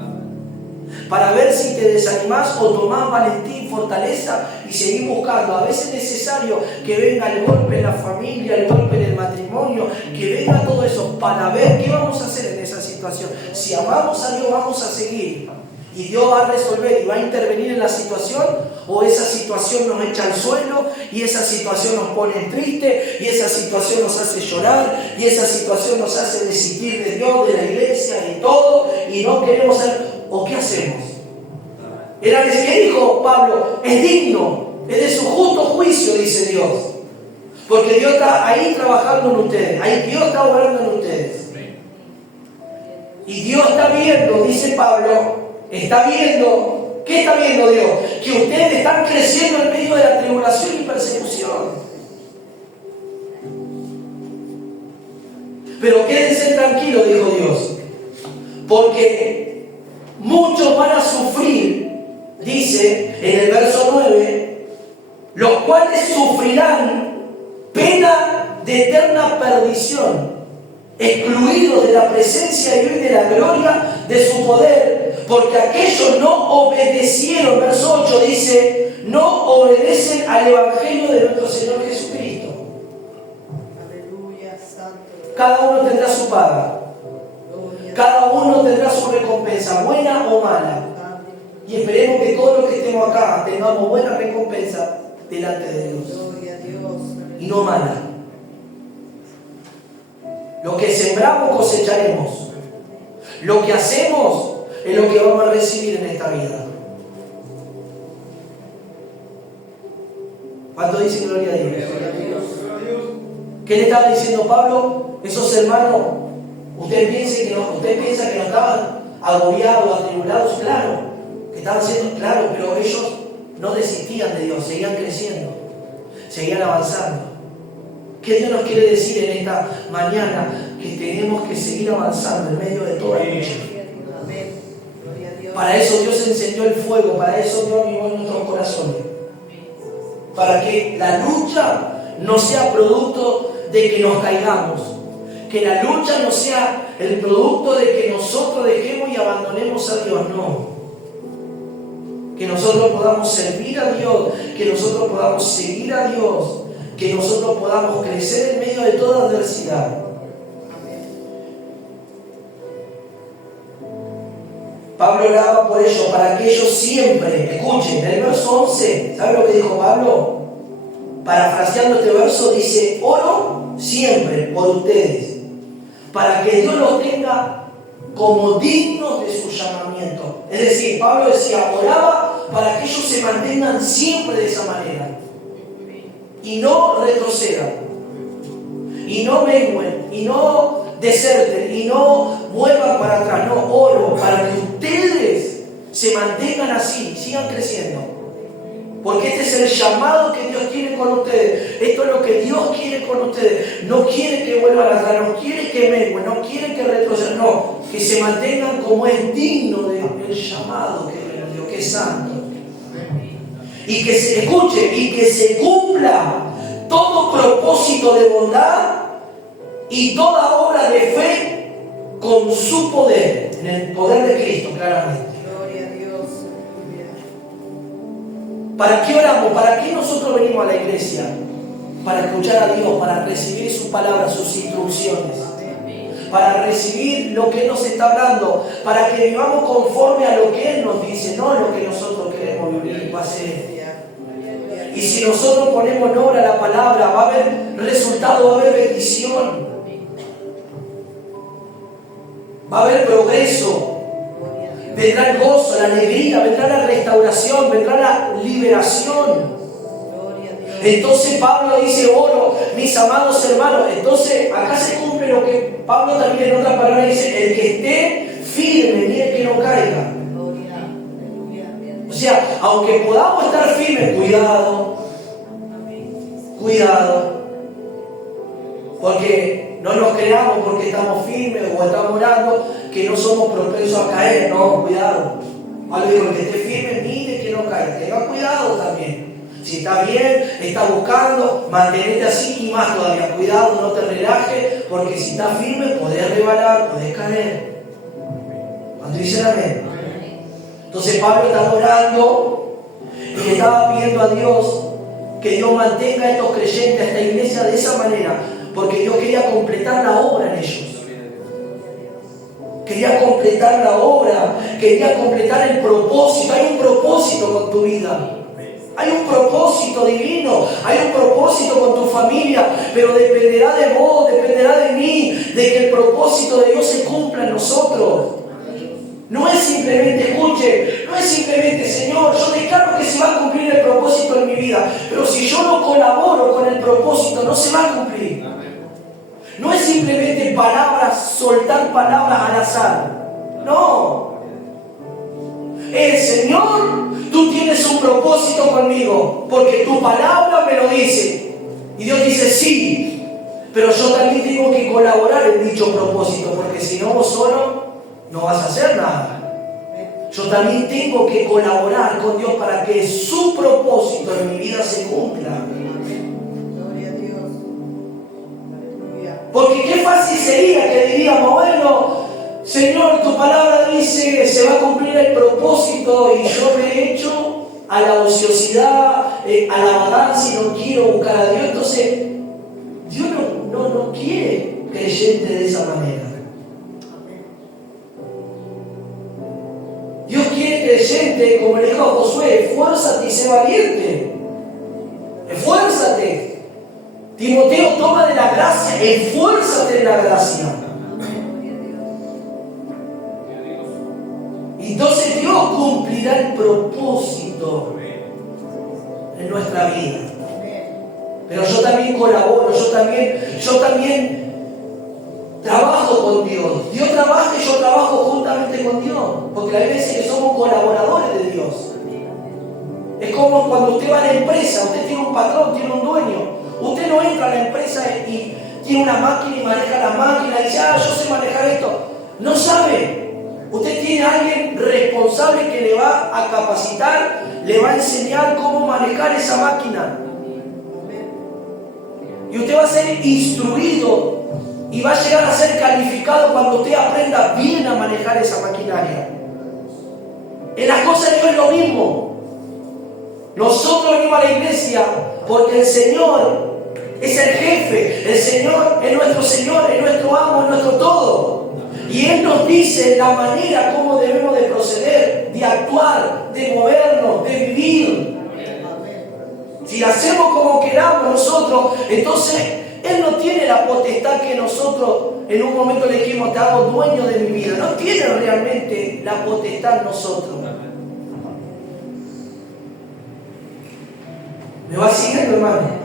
Para ver si te desanimás o tomás valentía y fortaleza y seguís buscando. A veces es necesario que venga el golpe en la familia, el golpe en el matrimonio, que venga todo eso para ver qué vamos a hacer en esa situación. Si amamos a Dios, vamos a seguir. Y Dios va a resolver y va a intervenir en la situación, o esa situación nos echa al suelo y esa situación nos pone triste y esa situación nos hace llorar y esa situación nos hace desistir de Dios, de la iglesia, de todo, y no queremos ser. ¿O qué hacemos? Era que dijo Pablo, es digno, es de su justo juicio, dice Dios, porque Dios está ahí trabajando en ustedes, ahí Dios está obrando en ustedes, y Dios está viendo, dice Pablo, está viendo. ¿Qué está viendo Dios? Que ustedes están creciendo en medio de la tribulación y persecución. Pero quédense tranquilos, dijo Dios, porque muchos van a sufrir, dice en el verso 9, los cuales sufrirán pena de eterna perdición, excluidos de la presencia y de la gloria de su poder, porque aquellos no obedecieron, verso 8 dice, no obedecen al Evangelio de nuestro Señor Jesucristo. Aleluya, santo. Cada uno tendrá su paga, cada uno tendrá su recompensa, buena o mala. Y esperemos que todos los que estemos acá tengamos buena recompensa delante de Dios. Gloria a Dios. Y no mala. Lo que sembramos cosecharemos. Lo que hacemos es lo que vamos a recibir en esta vida. ¿Cuánto dicen gloria a Dios? ¿Qué le estaba diciendo Pablo? Esos hermanos, usted piensa que no estaban agobiados, atribulados, claro, que estaban siendo claros, pero ellos no desistían de Dios, seguían creciendo, seguían avanzando. ¿Qué Dios nos quiere decir en esta mañana? Que tenemos que seguir avanzando en medio de toda lucha. Para eso Dios encendió el fuego, para eso Dios avivó en nuestros corazones. Para que la lucha no sea producto de que nos caigamos, que la lucha no sea el producto de que nosotros dejemos y abandonemos a Dios, no. Que nosotros podamos servir a Dios, que nosotros podamos seguir a Dios, que nosotros podamos crecer en medio de toda adversidad. Pablo oraba por ellos, para que ellos siempre, escuchen, en el verso 11, ¿sabe lo que dijo Pablo? Parafraseando este verso, dice, oro siempre por ustedes, para que Dios los tenga como dignos de su llamamiento. Es decir, Pablo decía, oraba para que ellos se mantengan siempre de esa manera, y no retrocedan, y no mengüen, y no deserten, y no vuelvan para atrás. No, oro para que ustedes se mantengan así, sigan creciendo. Porque este es el llamado que Dios tiene con ustedes. Esto es lo que Dios quiere con ustedes. No quiere que vuelvan atrás, no quiere que mengüen, no quiere que retrocedan, no, que se mantengan como es digno del llamado que Dios, que es santo. Y que se escuche y que se cumpla todo propósito de bondad y toda obra de fe con su poder, en el poder de Cristo, claramente. Gloria a Dios. ¿Para qué oramos? ¿Para qué nosotros venimos a la iglesia? Para escuchar a Dios, para recibir su palabra, sus instrucciones, para recibir lo que Él nos está hablando, para que vivamos conforme a lo que Él nos dice, no lo que nosotros queremos vivir y hacer. Y si nosotros ponemos en obra la palabra, va a haber resultado, va a haber bendición, va a haber progreso, vendrá el gozo, la alegría, vendrá la restauración, vendrá la liberación. Entonces Pablo dice, oro, mis amados hermanos. Entonces acá se cumple lo que Pablo también en otras palabras dice, el que esté firme, ni el que no caiga. O sea, aunque podamos estar firmes, cuidado, porque no nos creamos porque estamos firmes o estamos orando que no somos propensos a caer. No, cuidado. Pablo dijo, el que esté firme, mire que no caiga. Tenga cuidado también. Si está bien, está buscando, mantenerte así y más todavía. Cuidado, no te relajes, porque si estás firme podés rebalar, podés caer. Cuando dicen amén. Entonces Pablo está orando y le estaba pidiendo a Dios que Dios mantenga a estos creyentes, a esta iglesia de esa manera, porque Dios quería completar la obra en ellos. Quería completar la obra, quería completar el propósito. Hay un propósito con tu vida. Hay un propósito divino, hay un propósito con tu familia, pero dependerá de vos, dependerá de mí, de que el propósito de Dios se cumpla en nosotros. No es simplemente, escuche, no es simplemente, Señor, yo declaro que se va a cumplir el propósito en mi vida, pero si yo no colaboro con el propósito, no se va a cumplir. No es simplemente palabras, soltar palabras al azar. No. Señor, tú tienes un propósito conmigo, porque tu palabra me lo dice. Y Dios dice, sí, pero yo también tengo que colaborar en dicho propósito, porque si no vos solo no vas a hacer nada. yo también tengo que colaborar con Dios para que su propósito en mi vida se cumpla. Gloria a Dios. Aleluya. Porque qué fácil sería que diríamos, bueno, Señor, tu palabra dice que se va a cumplir el propósito y yo me he hecho a la ociosidad, a la vagancia y no quiero buscar a Dios. Entonces, Dios no quiere creyente de esa manera. Dios quiere creyente, como le dijo a Josué, esfuérzate y sé valiente. Esfuérzate. Timoteo, toma de la gracia, esfuérzate en la gracia. Entonces Dios cumplirá el propósito en nuestra vida. Pero yo también colaboro, yo también trabajo con Dios. Dios trabaja y yo trabajo juntamente con Dios. Porque hay veces que somos colaboradores de Dios. Es como cuando usted va a la empresa, usted tiene un patrón, tiene un dueño. Usted no entra a la empresa y tiene una máquina y maneja la máquina y dice, yo sé manejar esto. No sabe. Usted tiene a alguien responsable que le va a capacitar, le va a enseñar cómo manejar esa máquina. Y usted va a ser instruido y va a llegar a ser calificado cuando usted aprenda bien a manejar esa maquinaria. En las cosas de Dios es lo mismo. Nosotros venimos a la iglesia porque el Señor es el jefe, el Señor es nuestro amo, es nuestro todo. Y Él nos dice la manera como debemos de proceder, de actuar, de movernos, de vivir. Si hacemos como queramos nosotros, entonces Él no tiene la potestad que nosotros en un momento le dijimos, te hago dueño de mi vida. No tiene realmente la potestad nosotros. ¿Me va siguiendo, hermano?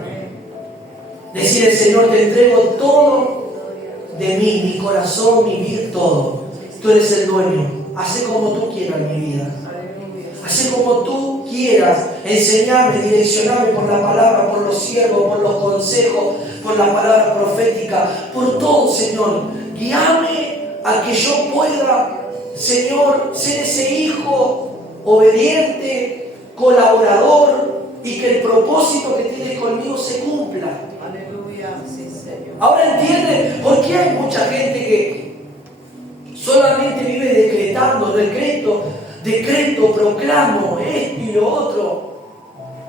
Decir, el Señor, te entrego todo de mí, mi corazón, mi vida, todo. Tú eres el dueño. Haz como tú quieras mi vida. Haz como tú quieras. Enseñarme, direccionarme por la palabra, por los siervos, por los consejos, por la palabra profética, por todo, Señor. Guíame a que yo pueda, Señor, ser ese hijo obediente, colaborador, y que el propósito que tienes conmigo se cumpla. Aleluya, sí, Señor. Ahora entienden por qué hay mucha gente que solamente vive decretando, decreto, proclamo esto y lo otro.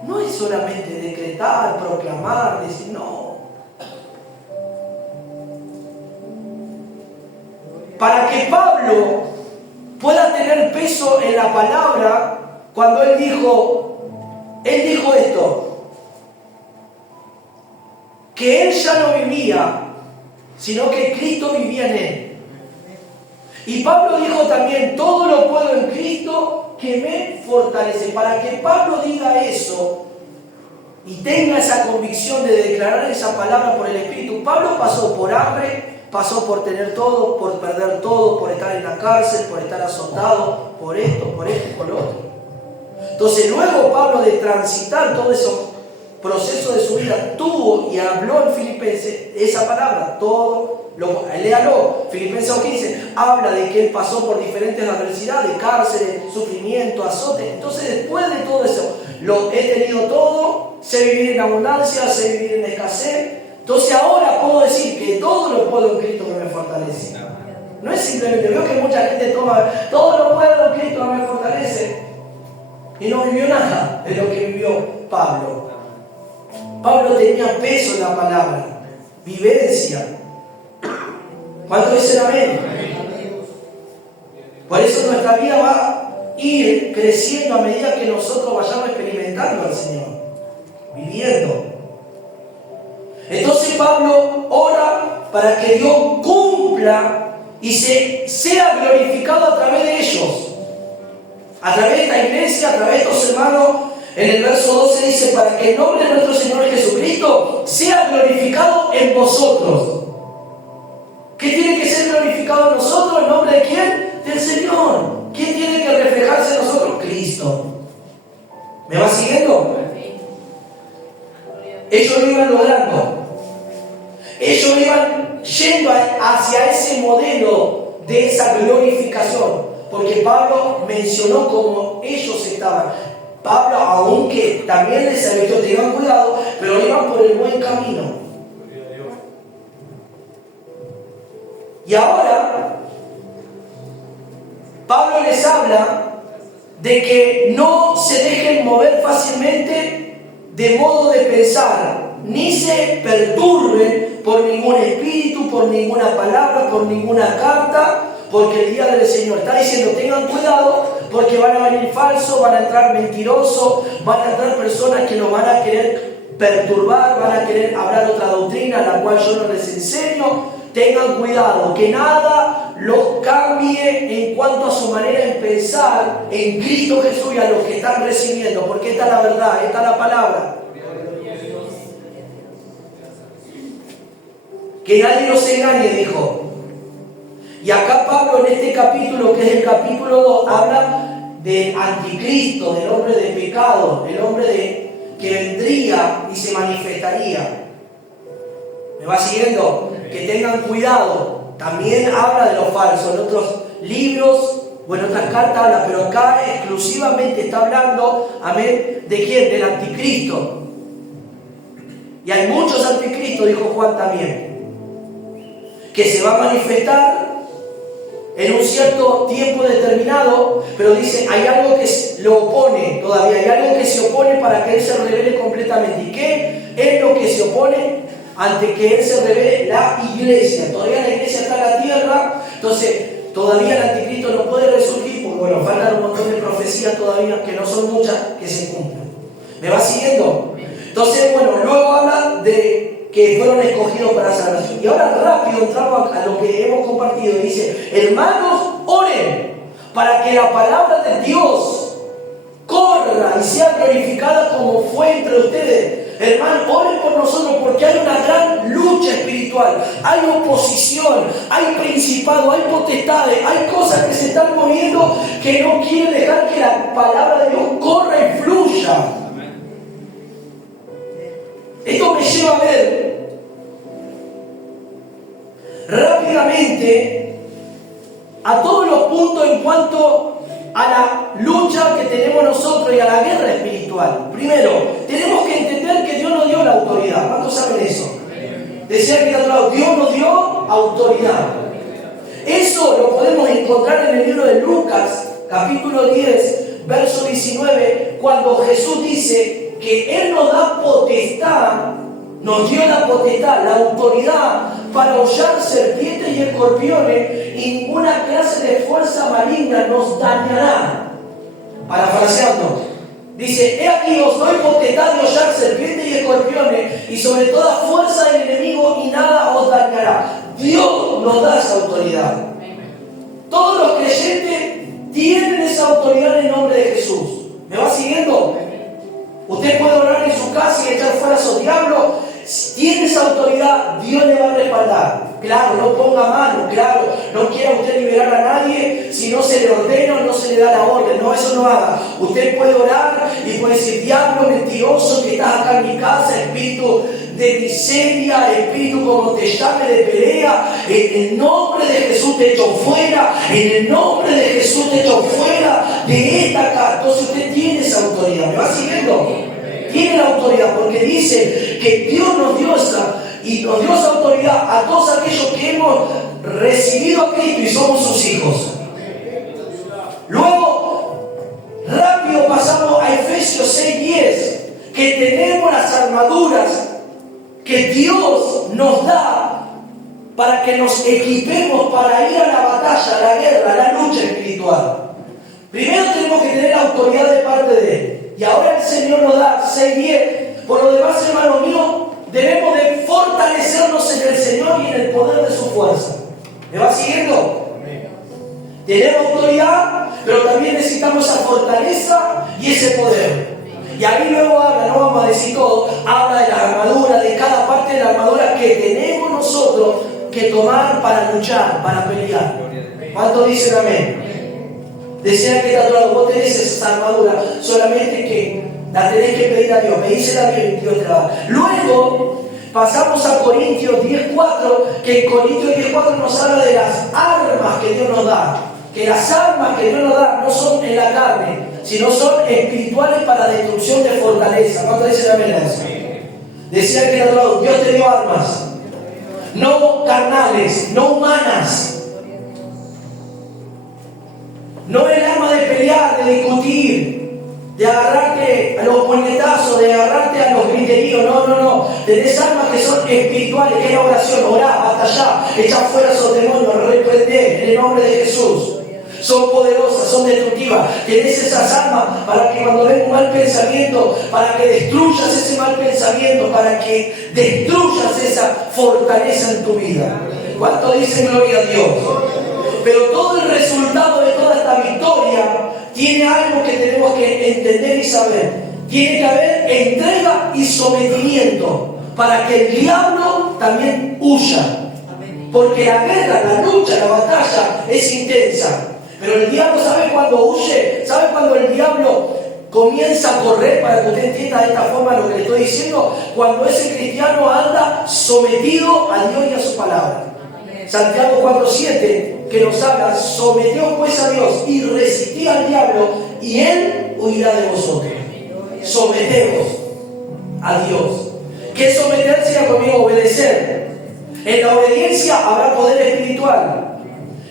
No es solamente decretar, proclamar, decir no. Para que Pablo pueda tener peso en la palabra, cuando él dijo esto, que él ya no vivía, sino que Cristo vivía en él. Y Pablo dijo también, todo lo puedo en Cristo que me fortalece. Para que Pablo diga eso y tenga esa convicción de declarar esa palabra por el Espíritu, Pablo pasó por hambre, pasó por tener todo, por perder todo, por estar en la cárcel, por estar azotado, por esto, por lo otro. Entonces luego Pablo de transitar todo eso proceso de su vida tuvo y habló en Filipenses esa palabra, léalo, Filipenses 15, habla de que él pasó por diferentes adversidades, cárceles, sufrimiento, azote. Entonces después de todo eso, lo he tenido todo, sé vivir en abundancia, sé vivir en escasez. Entonces ahora puedo decir que todo lo puedo en Cristo que me fortalece. No es simplemente, veo que mucha gente toma, todo lo puedo en Cristo que me fortalece. Y no vivió nada de lo que vivió Pablo. Pablo tenía peso en la palabra, vivencia. ¿Cuántos dicen amén? Por eso nuestra vida va a ir creciendo a medida que nosotros vayamos experimentando al Señor, viviendo. Entonces Pablo ora para que Dios cumpla y sea glorificado a través de ellos. A través de esta iglesia, a través de estos hermanos. En el verso 12 dice, para que el nombre de nuestro Señor Jesucristo sea glorificado en vosotros. ¿Qué tiene que ser glorificado en nosotros? ¿El nombre de quién? Del Señor. ¿Quién tiene que reflejarse en nosotros? Cristo. ¿Me va siguiendo? Ellos lo iban logrando. Ellos iban yendo hacia ese modelo de esa glorificación. porque Pablo mencionó cómo ellos estaban. Pablo, aunque también les advirtió, tengan cuidado, pero iban por el buen camino. Y ahora, Pablo les habla de que no se dejen mover fácilmente de modo de pensar, ni se perturben por ningún espíritu, por ninguna palabra, por ninguna carta, porque el día del Señor está diciendo, tengan cuidado, porque van a venir falsos, van a entrar mentirosos, van a entrar personas que los van a querer perturbar, van a querer hablar otra doctrina, la cual yo no les enseño. Tengan cuidado, que nada los cambie en cuanto a su manera de pensar en Cristo Jesús y a los que están recibiendo, porque esta es la verdad, esta es la palabra. Que nadie los engañe, dijo. Y acá Pablo en este capítulo, que es el capítulo 2, habla del anticristo, del hombre de pecado, el hombre que vendría y se manifestaría. ¿Me va siguiendo? Que tengan cuidado. También habla de los falsos. En otros libros o en otras cartas habla, pero acá exclusivamente está hablando, amén, ¿de quién? Del anticristo. Y hay muchos anticristos, dijo Juan también, que se va a manifestar en un cierto tiempo determinado, pero dice, hay algo que lo opone todavía, hay algo que se opone para que Él se revele completamente. ¿Y qué es lo que se opone ante que Él se revele? La iglesia. Todavía la iglesia está en la tierra, entonces todavía el anticristo no puede resurgir, porque bueno, faltan un montón de profecías todavía, que no son muchas, que se cumplan. ¿Me va siguiendo? Entonces, bueno, luego habla de que fueron escogidos para salvación. Y ahora rápido entramos a lo que hemos compartido. Dice, hermanos, oren para que la palabra de Dios corra y sea glorificada como fue entre ustedes. Hermanos, oren por nosotros, porque hay una gran lucha espiritual, hay oposición, hay principados, hay potestades, hay cosas que se están moviendo que no quieren dejar que la palabra de Dios corra y fluya. Esto me lleva a ver rápidamente a todos los puntos en cuanto a la lucha que tenemos nosotros y a la guerra espiritual. Primero, tenemos que entender que Dios nos dio la autoridad. ¿Cuántos saben eso? Decía que Dios nos dio autoridad. Eso lo podemos encontrar en el libro de Lucas, capítulo 10, verso 19, cuando Jesús dice que Él nos da potestad, nos dio la potestad, la autoridad para hollar serpientes y escorpiones, y ninguna clase de fuerza maligna nos dañará. Parafraseando, dice, he aquí os doy potestad de hollar serpientes y escorpiones, y sobre toda fuerza del enemigo, y nada os dañará. Dios nos da esa autoridad. Todos los creyentes tienen esa autoridad en el nombre de Jesús. ¿Me va siguiendo? Usted puede orar en su casa y echar fuera a esos diablos. Si tiene esa autoridad, Dios le va a respaldar. Claro, no ponga mano, claro, no quiera usted liberar a nadie si no se le ordena o no se le da la orden. No, eso no haga. Usted puede orar y puede decir, diablo mentiroso que estás acá en mi casa, espíritu de miseria, espíritu como te llame de pelea, en el nombre de Jesús te echo fuera, en el nombre de Jesús te echo fuera de esta casa. Entonces usted tiene esa autoridad. ¿Me va siguiendo? Tiene la autoridad, porque dice que Dios nos dio esa autoridad a todos aquellos que hemos recibido a Cristo y somos sus hijos. Luego, rápido pasamos a Efesios 6:10, que tenemos las armaduras que Dios nos da para que nos equipemos para ir a la batalla, a la guerra, a la lucha espiritual. Primero tenemos que tener la autoridad de parte de Él. Y ahora el Señor nos da 6:10. Por lo demás, hermanos míos, debemos de fortalecernos en el Señor y en el poder de su fuerza. ¿Me va siguiendo? Tenemos autoridad, pero también necesitamos esa fortaleza y ese poder. Y ahí luego habla, no vamos a decir todo, habla de la armadura, de cada parte de la armadura que tenemos nosotros que tomar para luchar, para pelear. ¿Cuántos dicen amén? Decía que vos tenés esa armadura, solamente que la tenés que pedir a Dios. Me dice la Biblia y Dios te la da. Luego pasamos a Corintios 10:4, que en Corintios 10:4 nos habla de las armas que Dios nos da. que las armas que Dios nos da no son en la carne, sino son espirituales para destrucción de fortaleza. ¿Cuánto dicen amén a eso? Decía que Dios te dio armas, no carnales, no humanas. No es el arma de pelear, de discutir, de agarrarte a los puñetazos, de agarrarte a los griteríos. No. Tenés armas que son espirituales, que es la oración. Orá, batallá, echá fuera esos demonios, reprendé en el nombre de Jesús. Son poderosas, son destructivas. Tenés esas armas para que cuando venga un mal pensamiento, para que destruyas ese mal pensamiento, para que destruyas esa fortaleza en tu vida. ¿Cuánto dicen gloria a Dios? Pero todo el resultado de toda esta victoria tiene algo que tenemos que entender y saber. Tiene que haber entrega y sometimiento para que el diablo también huya. Porque la guerra, la lucha, la batalla es intensa. Pero el diablo, ¿sabe cuándo huye? ¿Sabe cuándo el diablo comienza a correr? Para que usted entienda de esta forma lo que le estoy diciendo. Cuando ese cristiano anda sometido a Dios y a su palabra. Santiago 4:7, que nos habla: someteos pues a Dios y resistid al diablo y él huirá de vosotros. Someteos a Dios. ¿Qué es someterse? Ya conmigo, obedecer. En la obediencia habrá poder espiritual.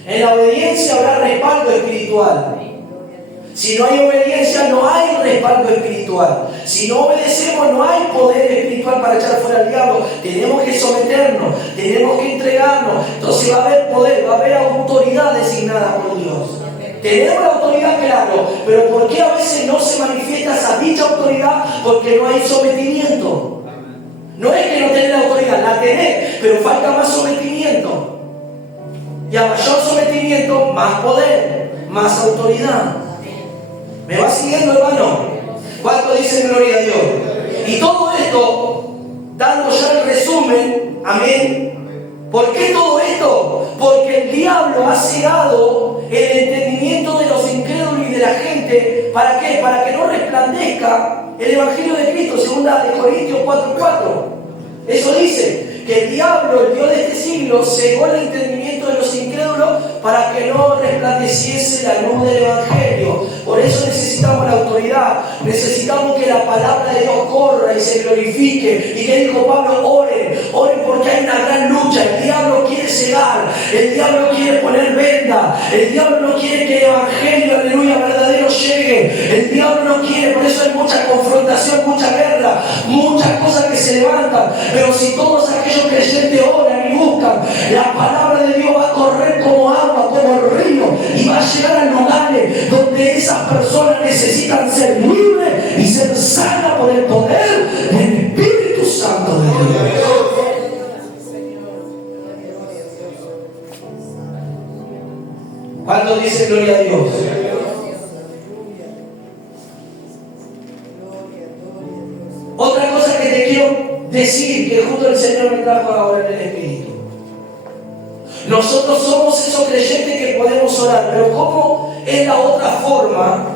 En la obediencia habrá respaldo espiritual. Si no hay obediencia, no hay respaldo espiritual. Si no obedecemos, no hay poder espiritual para echar fuera al diablo. Tenemos que someternos, tenemos que entregarnos. Entonces va a haber poder, va a haber autoridad designada por Dios. Tenemos la autoridad, claro, pero ¿por qué a veces no se manifiesta esa dicha autoridad? Porque no hay sometimiento. No es que no tenés la autoridad, la tenés, pero falta más sometimiento. Y a mayor sometimiento, más poder, más autoridad. ¿Me va siguiendo, hermano? ¿Cuánto dicen gloria a Dios? Y todo esto, dando ya el resumen, amén. ¿Por qué todo esto? Porque el diablo ha cegado el entendimiento de los incrédulos y de la gente. ¿Para qué? Para que no resplandezca el Evangelio de Cristo, 2 Corintios 4:4. Eso dice, que el diablo, el Dios de este siglo, cegó el entendimiento de los incrédulos para que no resplandeciese la luz del Evangelio. Por eso necesitamos la autoridad, necesitamos que la palabra de Dios corra y se glorifique. ¿Y qué dijo Pablo? Oren porque hay una gran lucha. El diablo quiere cegar, el diablo quiere poner venda, el diablo no quiere que el Evangelio, aleluya, verdadero llegue. El diablo no quiere, por eso hay mucha confrontación, mucha guerra, muchas cosas que se levantan. Pero si todos aquellos creyentes oran y buscan, la palabra de Dios va a correr como agua, como el río, y va a llegar a lugares donde esas personas necesitan ser libres y ser sanas por el poder del Espíritu Santo de Dios. ¿Cuánto dice gloria a Dios? Otra cosa que te quiero decir, que justo el Señor me trajo ahora en el Espíritu. Nosotros somos esos creyentes que podemos orar, pero ¿cómo es la otra forma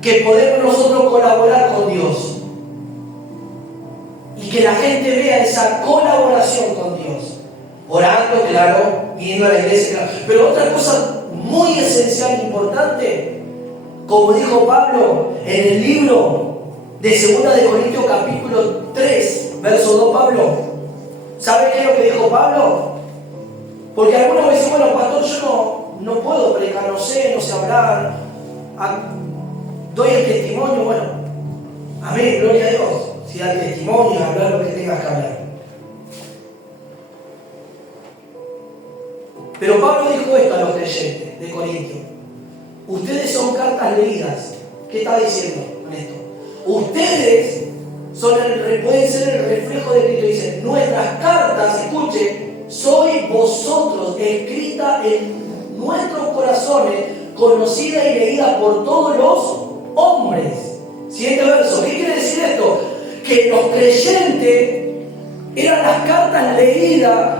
que podemos nosotros colaborar con Dios? Y que la gente vea esa colaboración con Dios. Orando, claro, yendo a la iglesia, claro. Pero otra cosa muy esencial e importante, como dijo Pablo en el libro de 2 Corintios capítulo 3, verso 2, Pablo. ¿Sabe qué es lo que dijo Pablo? Porque algunos dicen, bueno, pastor, yo no puedo predicar, no sé hablar, doy el testimonio, bueno, amén, gloria a Dios. Si da el testimonio, hablar lo que tengas que hablar. Pero Pablo dijo esto a los creyentes de Corintios: ustedes son cartas leídas. ¿Qué está diciendo con esto? Ustedes pueden ser el reflejo de Cristo. Dice, nuestras cartas, escuchen, sois vosotros, escrita en nuestros corazones, conocida y leída por todos los hombres. Siguiente verso. ¿Qué quiere decir esto? Que los creyentes eran las cartas leídas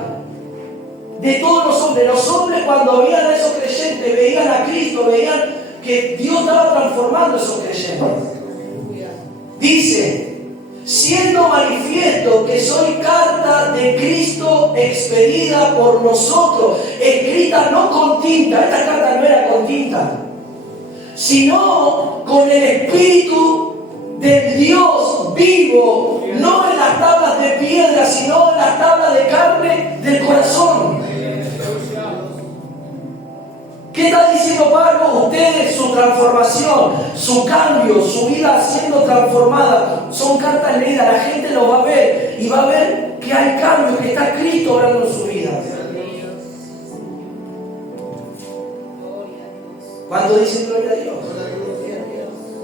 de todos los hombres. Los hombres, cuando veían a esos creyentes, veían a Cristo, veían que Dios estaba transformando a esos creyentes. Dice, siendo manifiesto que soy carta de Cristo expedida por nosotros, escrita no con tinta, esta carta no era con tinta, sino con el Espíritu del Dios vivo, no en las tablas de piedra, sino en las tablas de carne del corazón. ¿Qué está diciendo Pablo? Ustedes, su transformación, su cambio, su vida siendo transformada, son cartas leídas, la gente lo va a ver y va a ver que hay cambio, que está Cristo obrando en su vida. ¿Cuánto dicen gloria a Dios?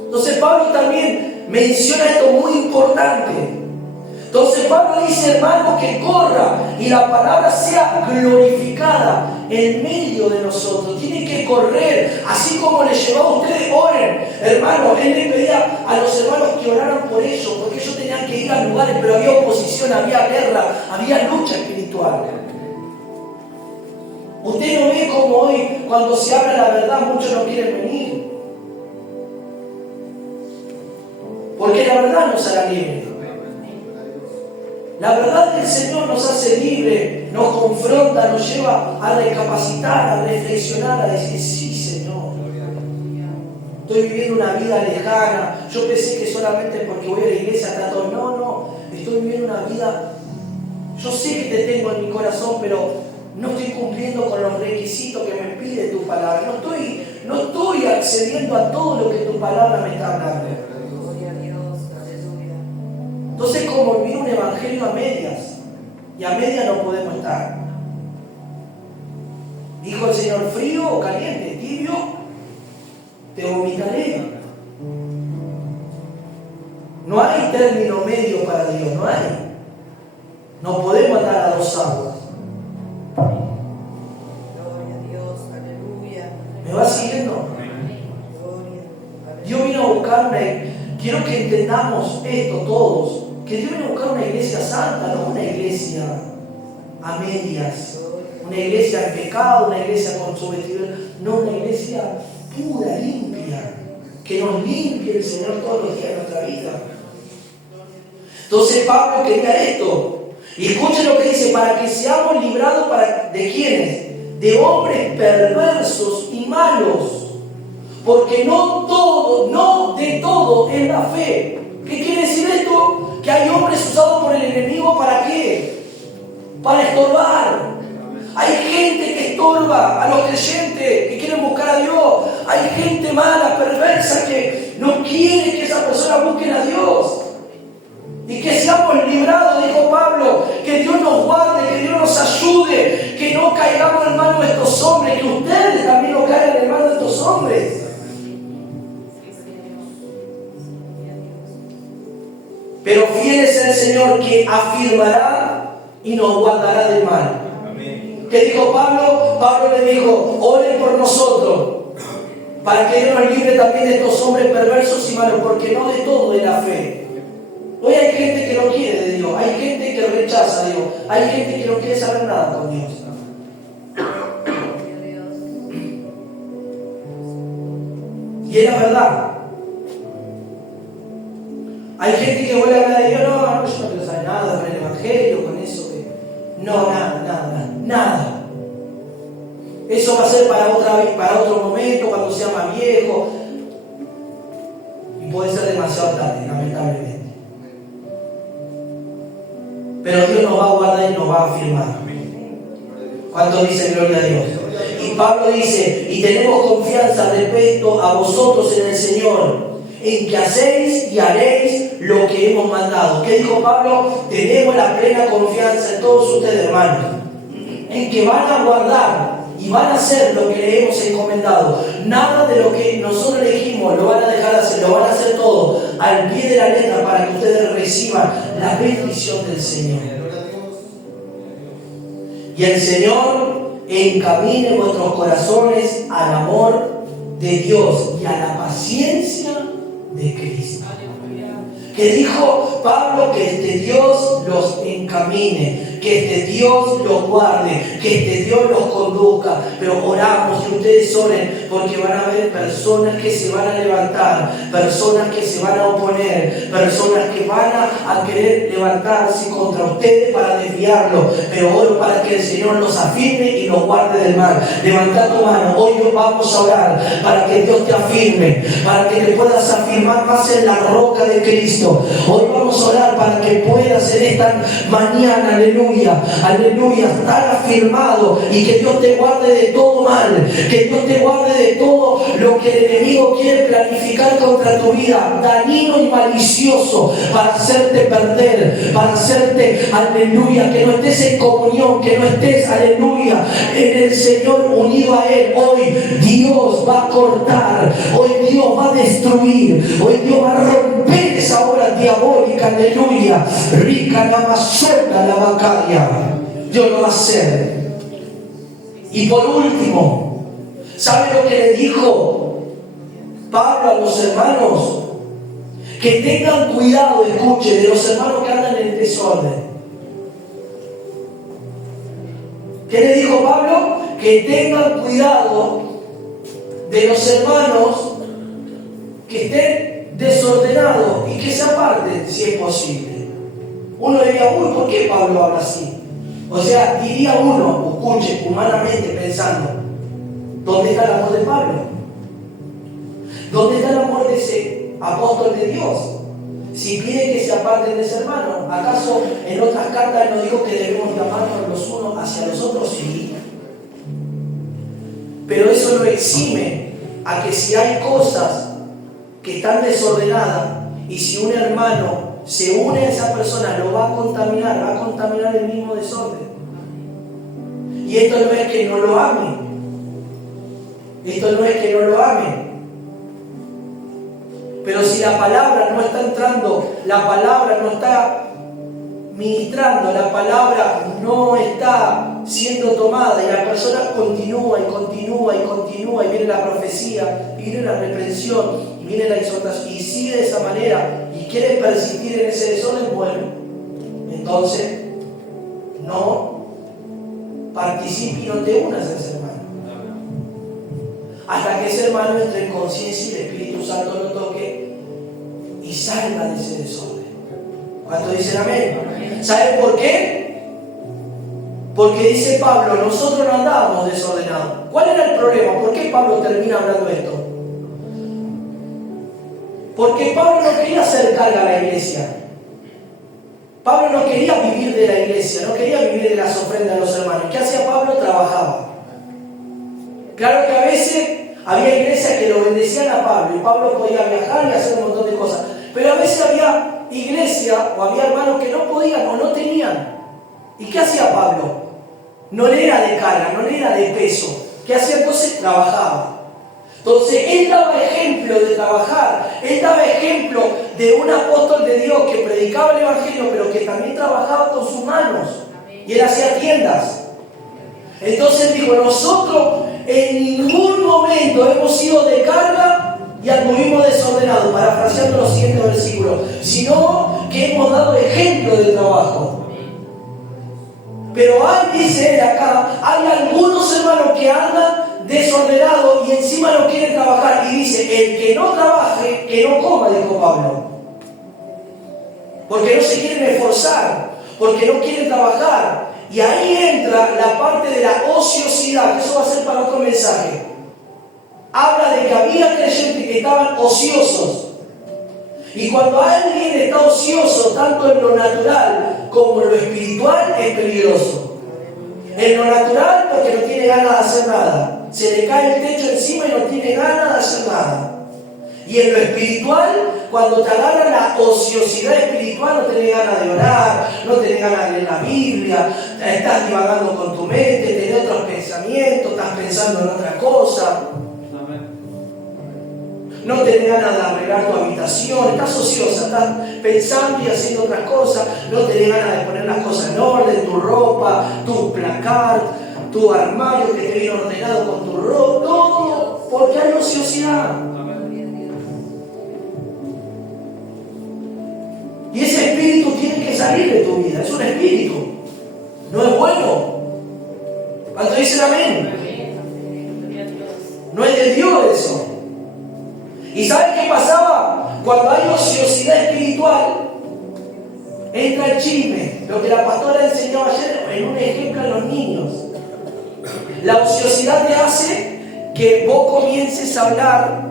Entonces Pablo también menciona esto muy importante. Entonces Pablo dice, hermano, que corra y la palabra sea glorificada en medio de nosotros. Tiene que correr, así como le llevó a ustedes, oren. Hermano, él le pedía a los hermanos que oraran por ellos, porque ellos tenían que ir a lugares, pero había oposición, había guerra, había lucha espiritual. Usted no ve como hoy, cuando se habla la verdad, muchos no quieren venir. Porque la verdad nos hará libre. La verdad del Señor nos hace libre, nos confronta, nos lleva a recapacitar, a reflexionar, a decir, sí, Señor. Estoy viviendo una vida lejana. Yo pensé que solamente porque voy a la iglesia trato. No. Estoy viviendo una vida. Yo sé que te tengo en mi corazón, pero no estoy cumpliendo con los requisitos que me pide tu palabra. No estoy accediendo a todo lo que tu palabra me está hablando. Entonces, como vivir un evangelio a medias, y a medias no podemos estar. Dijo el Señor, frío o caliente, tibio, te vomitaré. No hay término medio para Dios, no hay. No podemos andar a dos aguas. Gloria a Dios, aleluya. ¿Me va siguiendo? Dios vino a buscar quiero que entendamos esto todos, que Dios vino a buscar una iglesia santa, no una iglesia a medias, una iglesia en pecado, una iglesia con su vestidura, no, una iglesia pura, limpia, que nos limpie el Señor todos los días de nuestra vida. Entonces Pablo quería esto, y escuchen lo que dice, para que seamos librados ¿de quiénes? De hombres perversos y malos. Porque no de todo es la fe. ¿Qué quiere decir esto? Que hay hombres usados por el enemigo ¿para qué? Para estorbar. Hay gente que estorba a los creyentes que quieren buscar a Dios. Hay gente mala, perversa, que no quiere que esas personas busquen a Dios. Y que seamos librados, dijo Pablo, que Dios nos guarde, que Dios nos ayude, que no caigamos en manos de estos hombres, que ustedes también no caigan en manos de estos hombres. Pero fiel es el Señor que afirmará y nos guardará del mal. Amén. ¿Qué dijo Pablo? Pablo le dijo, oren por nosotros, para que Dios nos libre también de estos hombres perversos y malos, porque no de todo es la fe. Hoy hay gente que no quiere de Dios, hay gente que rechaza a Dios, hay gente que no quiere saber nada con Dios. Y es la verdad. Hay gente que vuelve a hablar de Dios, no, yo no quiero saber nada con el Evangelio, con eso que... No, nada. Eso va a ser para otro momento, cuando sea más viejo. Y puede ser demasiado tarde, lamentablemente. Pero Dios nos va a guardar y nos va a afirmar. ¿Cuánto dice gloria a Dios? Y Pablo dice, y tenemos confianza respecto a vosotros en el Señor, en que hacéis y haréis lo que hemos mandado. ¿Qué dijo Pablo? Tenemos la plena confianza en todos ustedes, hermanos, en que van a guardar y van a hacer lo que le hemos encomendado. Nada de lo que nosotros le dijimos lo van a dejar de hacer, lo van a hacer todo al pie de la letra para que ustedes reciban la bendición del Señor. Y el Señor encamine vuestros corazones al amor de Dios y a la paciencia de Cristo. Que dijo Pablo, que Dios los encamine, que Dios los guarde, que Dios los conduzca. Pero oramos y ustedes oren, porque van a haber personas que se van a levantar, personas que se van a oponer, personas que van a querer levantarse contra ustedes para desviarlos. Pero oro para que el Señor los afirme y los guarde del mal. Levanta tu mano, hoy vamos a orar para que Dios te afirme, para que te puedas afirmar más en la roca de Cristo. Hoy vamos a orar para que puedas en esta mañana, aleluya, aleluya, estar afirmado y que Dios te guarde de todo mal, que Dios te guarde de todo lo que el enemigo quiere planificar contra tu vida, dañino y malicioso, para hacerte perder, para hacerte, aleluya, que no estés en comunión, que no estés, aleluya, en el Señor unido a Él. Hoy Dios va a cortar, hoy Dios va a destruir, hoy Dios va a romper esa obra diabólica, aleluya. Rica la más suelta la bacaria, Dios lo va a hacer. Y por último, ¿sabe lo que le dijo Pablo a los hermanos? Que tengan cuidado, escuche, de los hermanos que andan en desorden. ¿Qué le dijo Pablo? Que tengan cuidado de los hermanos que estén desordenados y que se aparten si es posible. Uno diría, uy, ¿por qué Pablo habla así? O sea, diría uno, escuche, humanamente pensando, ¿dónde está el amor de Pablo? ¿Dónde está el amor de ese apóstol de Dios? Si pide que se aparten de ese hermano, ¿acaso en otras cartas no dijo que debemos amarnos los unos hacia los otros? Sí. Pero eso no exime a que si hay cosas que están desordenadas y si un hermano se une a esa persona, lo va a contaminar el mismo desorden. Y esto no es que no lo ame, esto no es que no lo ame. Pero si la palabra no está entrando, la palabra no está ministrando, la palabra no está siendo tomada y la persona continúa y viene la profecía, y viene la reprensión, y viene la exhortación y sigue de esa manera y quiere persistir en ese desorden, bueno, entonces no participe y no te unas a ese hermano hasta que ese hermano entre en conciencia y el Espíritu Santo lo toque y salga de ese desorden. ¿Cuántos dicen amén? ¿Saben por qué? Porque dice Pablo, nosotros no andábamos desordenados. ¿Cuál era el problema? ¿Por qué Pablo termina hablando esto? Porque Pablo no quería hacer carga a la iglesia. Pablo no quería vivir de la iglesia, no quería vivir de las ofrendas de los hermanos. ¿Qué hacía Pablo? Trabajaba. Claro que a veces había iglesias que lo bendecían a Pablo y Pablo podía viajar y hacer un montón de cosas. Pero a veces había iglesia o había hermanos que no podían o no tenían. ¿Y qué hacía Pablo? No le era de carga, no le era de peso. ¿Qué hacía entonces? Trabajaba. Entonces él daba ejemplo de trabajar, él daba ejemplo de un apóstol de Dios que predicaba el evangelio pero que también trabajaba con sus manos y él hacía tiendas. Entonces dijo, nosotros en ningún momento hemos sido de carga y anduvimos desordenados, parafraseando los siguientes versículos, sino que hemos dado ejemplo de trabajo. Pero hay, dice él acá, hay algunos hermanos que andan desordenados y encima no quieren trabajar. Y dice, el que no trabaje, que no coma, dijo Pablo. Porque no se quieren esforzar, porque no quieren trabajar. Y ahí entra la parte de la ociosidad, que eso va a ser para otro mensaje. Habla de que había creyentes que estaban ociosos. Y cuando alguien está ocioso, tanto en lo natural como en lo espiritual, es peligroso. En lo natural, porque no tiene ganas de hacer nada. Se le cae el techo encima y no tiene ganas de hacer nada. Y en lo espiritual, cuando te agarra la ociosidad espiritual, no tenés ganas de orar, no tenés ganas de leer la Biblia, estás divagando con tu mente, tenés otros pensamientos, estás pensando en otra cosa. No tenés ganas de arreglar tu habitación, estás ociosa, estás pensando y haciendo otras cosas, no tenés ganas de poner las cosas en orden, tu ropa, tu placard, tu armario que te viene ordenado con tu ropa, todo, porque hay ociosidad. Y ese espíritu salir de tu vida, es un espíritu, no es bueno. ¿Cuánto dicen amén? No es de Dios eso. ¿Y saben qué pasaba? Cuando hay ociosidad espiritual, entra el chisme, lo que la pastora enseñó ayer en un ejemplo a los niños. La ociosidad te hace que vos comiences a hablar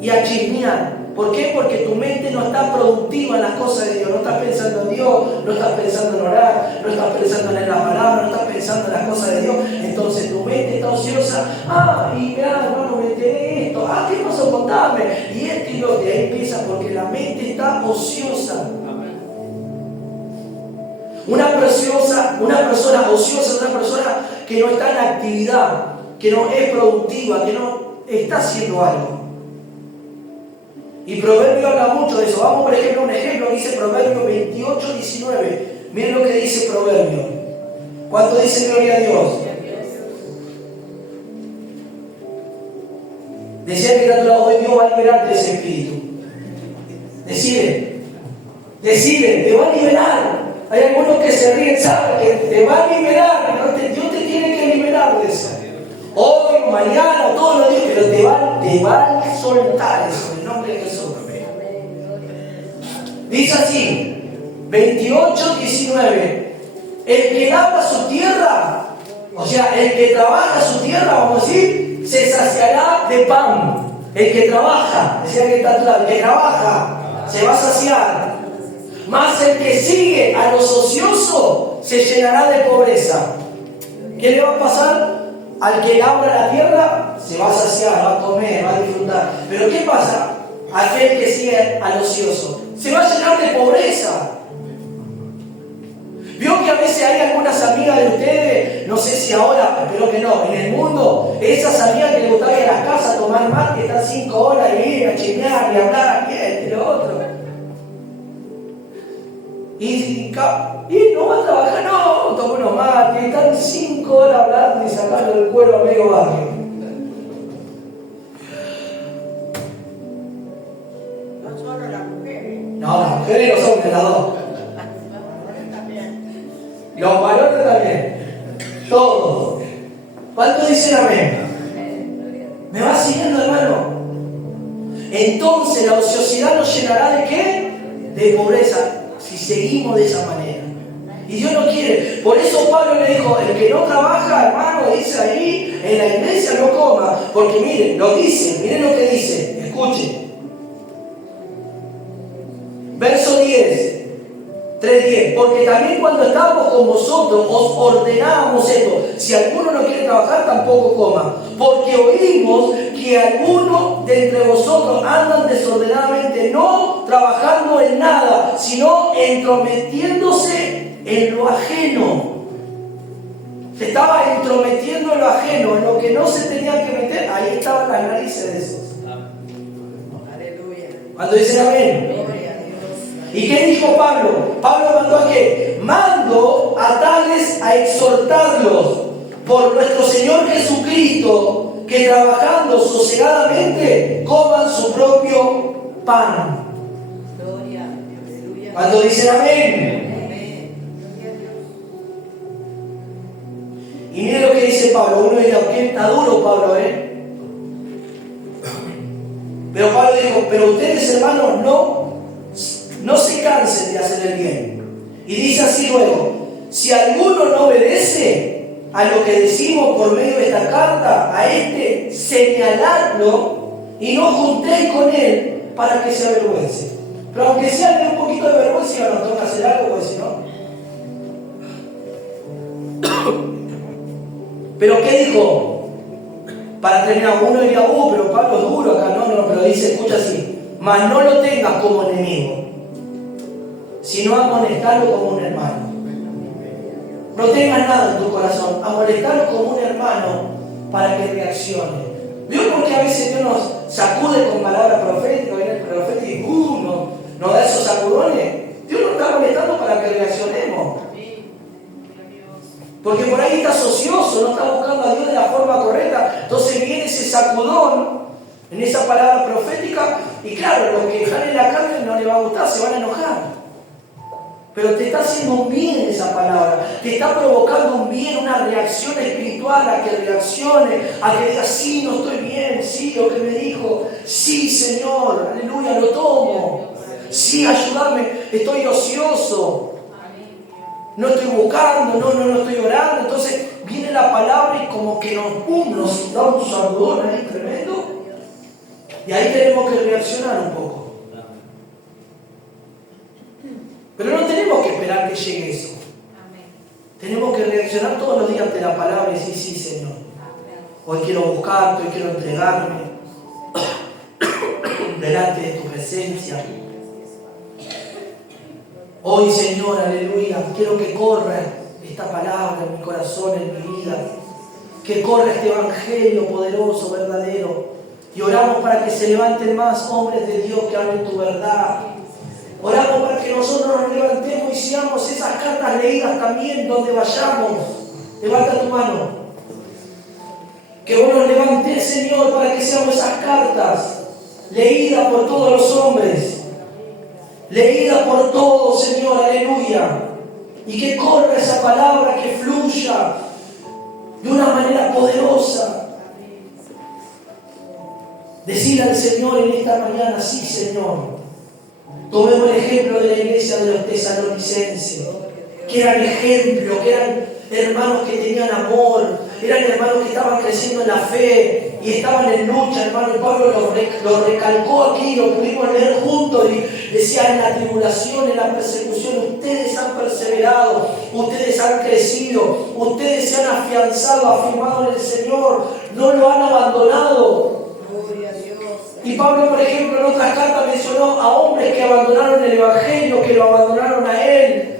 y a chismear. ¿Por qué? Porque tu mente no está productiva en las cosas de Dios. No estás pensando en Dios, no estás pensando en orar, no estás pensando en la palabra, no estás pensando en las cosas de Dios. Entonces tu mente está ociosa. Y mirá, hermano, me enteré de esto. ¿Qué pasó? Contame. Y esto y lo de ahí empieza porque la mente está ociosa. Una persona ociosa es una persona que no está en actividad, que no es productiva, que no está haciendo algo. Y Proverbio habla mucho de eso. Vamos, por ejemplo, un ejemplo que dice Proverbio 28, 19. Miren lo que dice Proverbio. ¿Cuánto dice gloria a Dios? Decía que tanto hoy Dios va a liberar de ese espíritu. Decide, te va a liberar. Hay algunos que se ríen, saben que te va a liberar, pero Dios te tiene que liberar de eso. Hoy, mañana, todos los días, pero te va a soltar eso, en el nombre de Jesús. Dice así, 28, 19. El que labra su tierra, o sea, el que trabaja su tierra, vamos a decir, se saciará de pan. El que trabaja, decía que está atrás, el que trabaja, se va a saciar. Mas el que sigue a los ociosos se llenará de pobreza. ¿Qué le va a pasar? Al que labra la tierra se va a saciar, va a comer, va a disfrutar. Pero ¿qué pasa? Aquel que sigue al ocioso se va a llenar de pobreza. Vio que a veces hay algunas amigas de ustedes, no sé si ahora, espero que no, en el mundo, esas amigas que les gustaba ir a las casas a tomar mate, estar 5 horas y ir a chismear y hablar y lo otro. Y no va a trabajar, no, toma unos mates, están 5 horas hablando y sacando el cuero a medio barrio. No solo las mujeres. No, las mujeres y los hombres, las dos. Los varones también. Todos. ¿Cuántos dicen amén? ¿Me va siguiendo, hermano? Entonces la ociosidad nos llenará ¿de qué? De pobreza. Si seguimos de esa manera. Y Dios no quiere. Por eso Pablo le dijo, el que no trabaja, hermano, dice ahí, en la iglesia no coma. Porque miren, lo dice, miren lo que dice. Escuchen. Verso 10. 3:10. Porque también cuando estábamos con vosotros os ordenábamos esto. Si alguno no quiere trabajar, tampoco coma. Porque oímos que algunos de entre vosotros andan desordenadamente, no trabajando en nada, sino entrometiéndose en lo ajeno. Se estaba entrometiendo en lo ajeno, en lo que no se tenía que meter. Ahí estaban las narices de esos. Aleluya. Cuando dicen amén. ¿Y qué dijo Pablo? Pablo mandó a qué? Mando a tales a exhortarlos por nuestro Señor Jesucristo, que trabajando sosegadamente coman su propio pan. Gloria. Aleluya. Cuando dicen amén. Amén. Y miren lo que dice Pablo. Uno dirá, ¿qué está duro Pablo, Pero Pablo dijo, pero ustedes, hermanos, no se cansen de hacer el bien. Y dice así luego, si alguno no obedece a lo que decimos por medio de esta carta, a este señaladlo y no juntéis con él para que se avergüence. Pero aunque sea de un poquito de vergüenza, nos toca hacer algo, pues si no. Pero ¿qué dijo? Para terminar, uno diría, pero Pablo es duro acá, no, pero dice, escucha así, mas no lo tengas como enemigo, sino amonestarlo como un hermano. No tengas nada en tu corazón, amonestarlo como un hermano para que reaccione. ¿Vio por qué a veces Dios nos sacude con palabras proféticas? Viene el profeta y nos da esos sacudones. Dios nos está amonestando para que reaccionemos. Porque por ahí estás ocioso, no estás buscando a Dios de la forma correcta. Entonces viene ese sacudón en esa palabra profética. Y claro, los que están en la carne no les va a gustar, se van a enojar. pero te está haciendo un bien esa palabra, te está provocando un bien, una reacción espiritual, a que reaccione, a que diga, sí, no estoy bien, sí, lo que me dijo, sí, Señor, aleluya, lo tomo, sí, ayúdame, estoy ocioso, no estoy buscando, no estoy orando. Entonces viene la palabra y como que nos da un sacudón ahí tremendo, y ahí tenemos que reaccionar un poco. Pero no tenemos que esperar que llegue eso. Tenemos que reaccionar todos los días ante la palabra y decir, sí, Señor, hoy quiero buscarte, hoy quiero entregarme delante de tu presencia. Hoy, Señor, aleluya, quiero que corra esta palabra en mi corazón, en mi vida, que corra este evangelio poderoso, verdadero, y oramos para que se levanten más hombres de Dios que hablen tu verdad. Oramos para que nosotros nos levantemos y seamos esas cartas leídas también donde vayamos. Levanta tu mano. Que vos nos levantes, Señor, para que seamos esas cartas leídas por todos los hombres, leídas por todos, Señor, aleluya. Y que corra esa palabra, que fluya de una manera poderosa. Decirle al Señor en esta mañana, sí, Señor. Tomemos el ejemplo de la iglesia de los tesalonicenses, que eran ejemplo, que eran hermanos que tenían amor, eran hermanos que estaban creciendo en la fe y estaban en lucha, hermano. Y Pablo lo recalcó aquí, lo pudimos leer juntos y decía, en la tribulación, en la persecución, ustedes han perseverado, ustedes han crecido, ustedes se han afianzado, afirmado en el Señor, no lo han abandonado. Y Pablo, por ejemplo, en otras cartas mencionó a hombres que abandonaron el Evangelio, que lo abandonaron a él.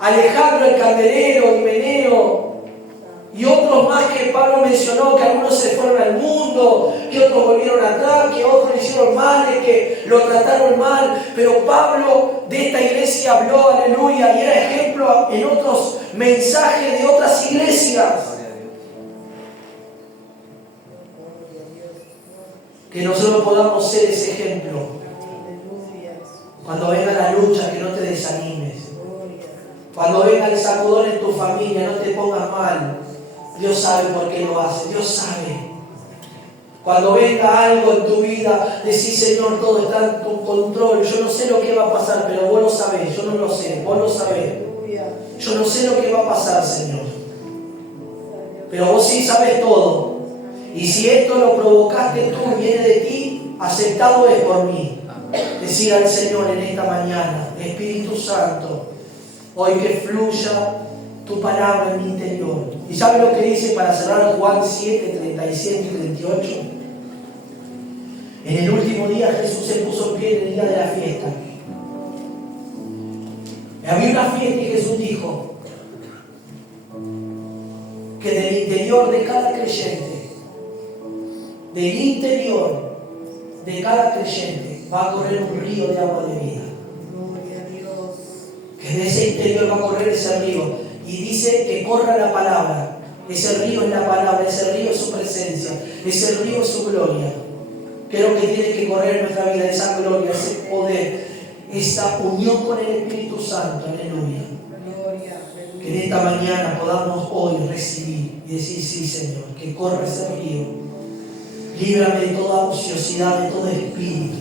Alejandro el Candelero, Himeneo, y otros más que Pablo mencionó, que algunos se fueron al mundo, que otros volvieron atrás, que otros le hicieron mal, que lo trataron mal. Pero Pablo de esta iglesia habló, aleluya, y era ejemplo en otros mensajes de otras iglesias. Que nosotros podamos ser ese ejemplo. Cuando venga la lucha, que no te desanimes. Cuando venga el sacudón en tu familia, no te pongas mal. Dios sabe por qué lo hace. Dios sabe. Cuando venga algo en tu vida, decís, Señor, todo está en tu control. Yo no sé lo que va a pasar, pero vos lo sabés. Yo no lo sé, vos lo sabés. Yo no sé lo que va a pasar, Señor. Pero vos sí sabés todo. Y si esto lo provocaste tú, viene de ti, aceptado es por mí. Decir al Señor en esta mañana, Espíritu Santo, hoy que fluya tu palabra en mi interior. ¿Y sabe lo que dice para cerrar Juan 7, 37 y 38? En el último día Jesús se puso en pie en el día de la fiesta. Había una fiesta y Jesús dijo que del interior de cada creyente, del interior de cada creyente va a correr un río de agua de vida. Gloria a Dios. Que de ese interior va a correr ese río. Y dice que corra la palabra. Ese río es la palabra, ese río es su presencia, ese río es su gloria. Creo que tiene que correr en nuestra vida esa gloria, ese poder, esa unión con el Espíritu Santo. Aleluya. Que en esta mañana podamos hoy recibir y decir, sí, Señor, que corra ese río. Líbrame de toda ociosidad, de todo espíritu.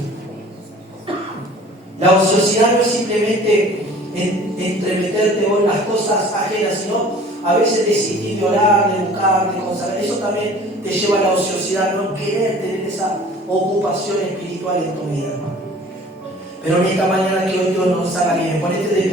La ociosidad no es simplemente entremeterte en las cosas ajenas, sino a veces desistir de orar, de buscar, de consagrar. Eso también te lleva a la ociosidad, no querer tener esa ocupación espiritual en tu vida. Pero en esta mañana que hoy Dios nos haga bien, ponete de pie.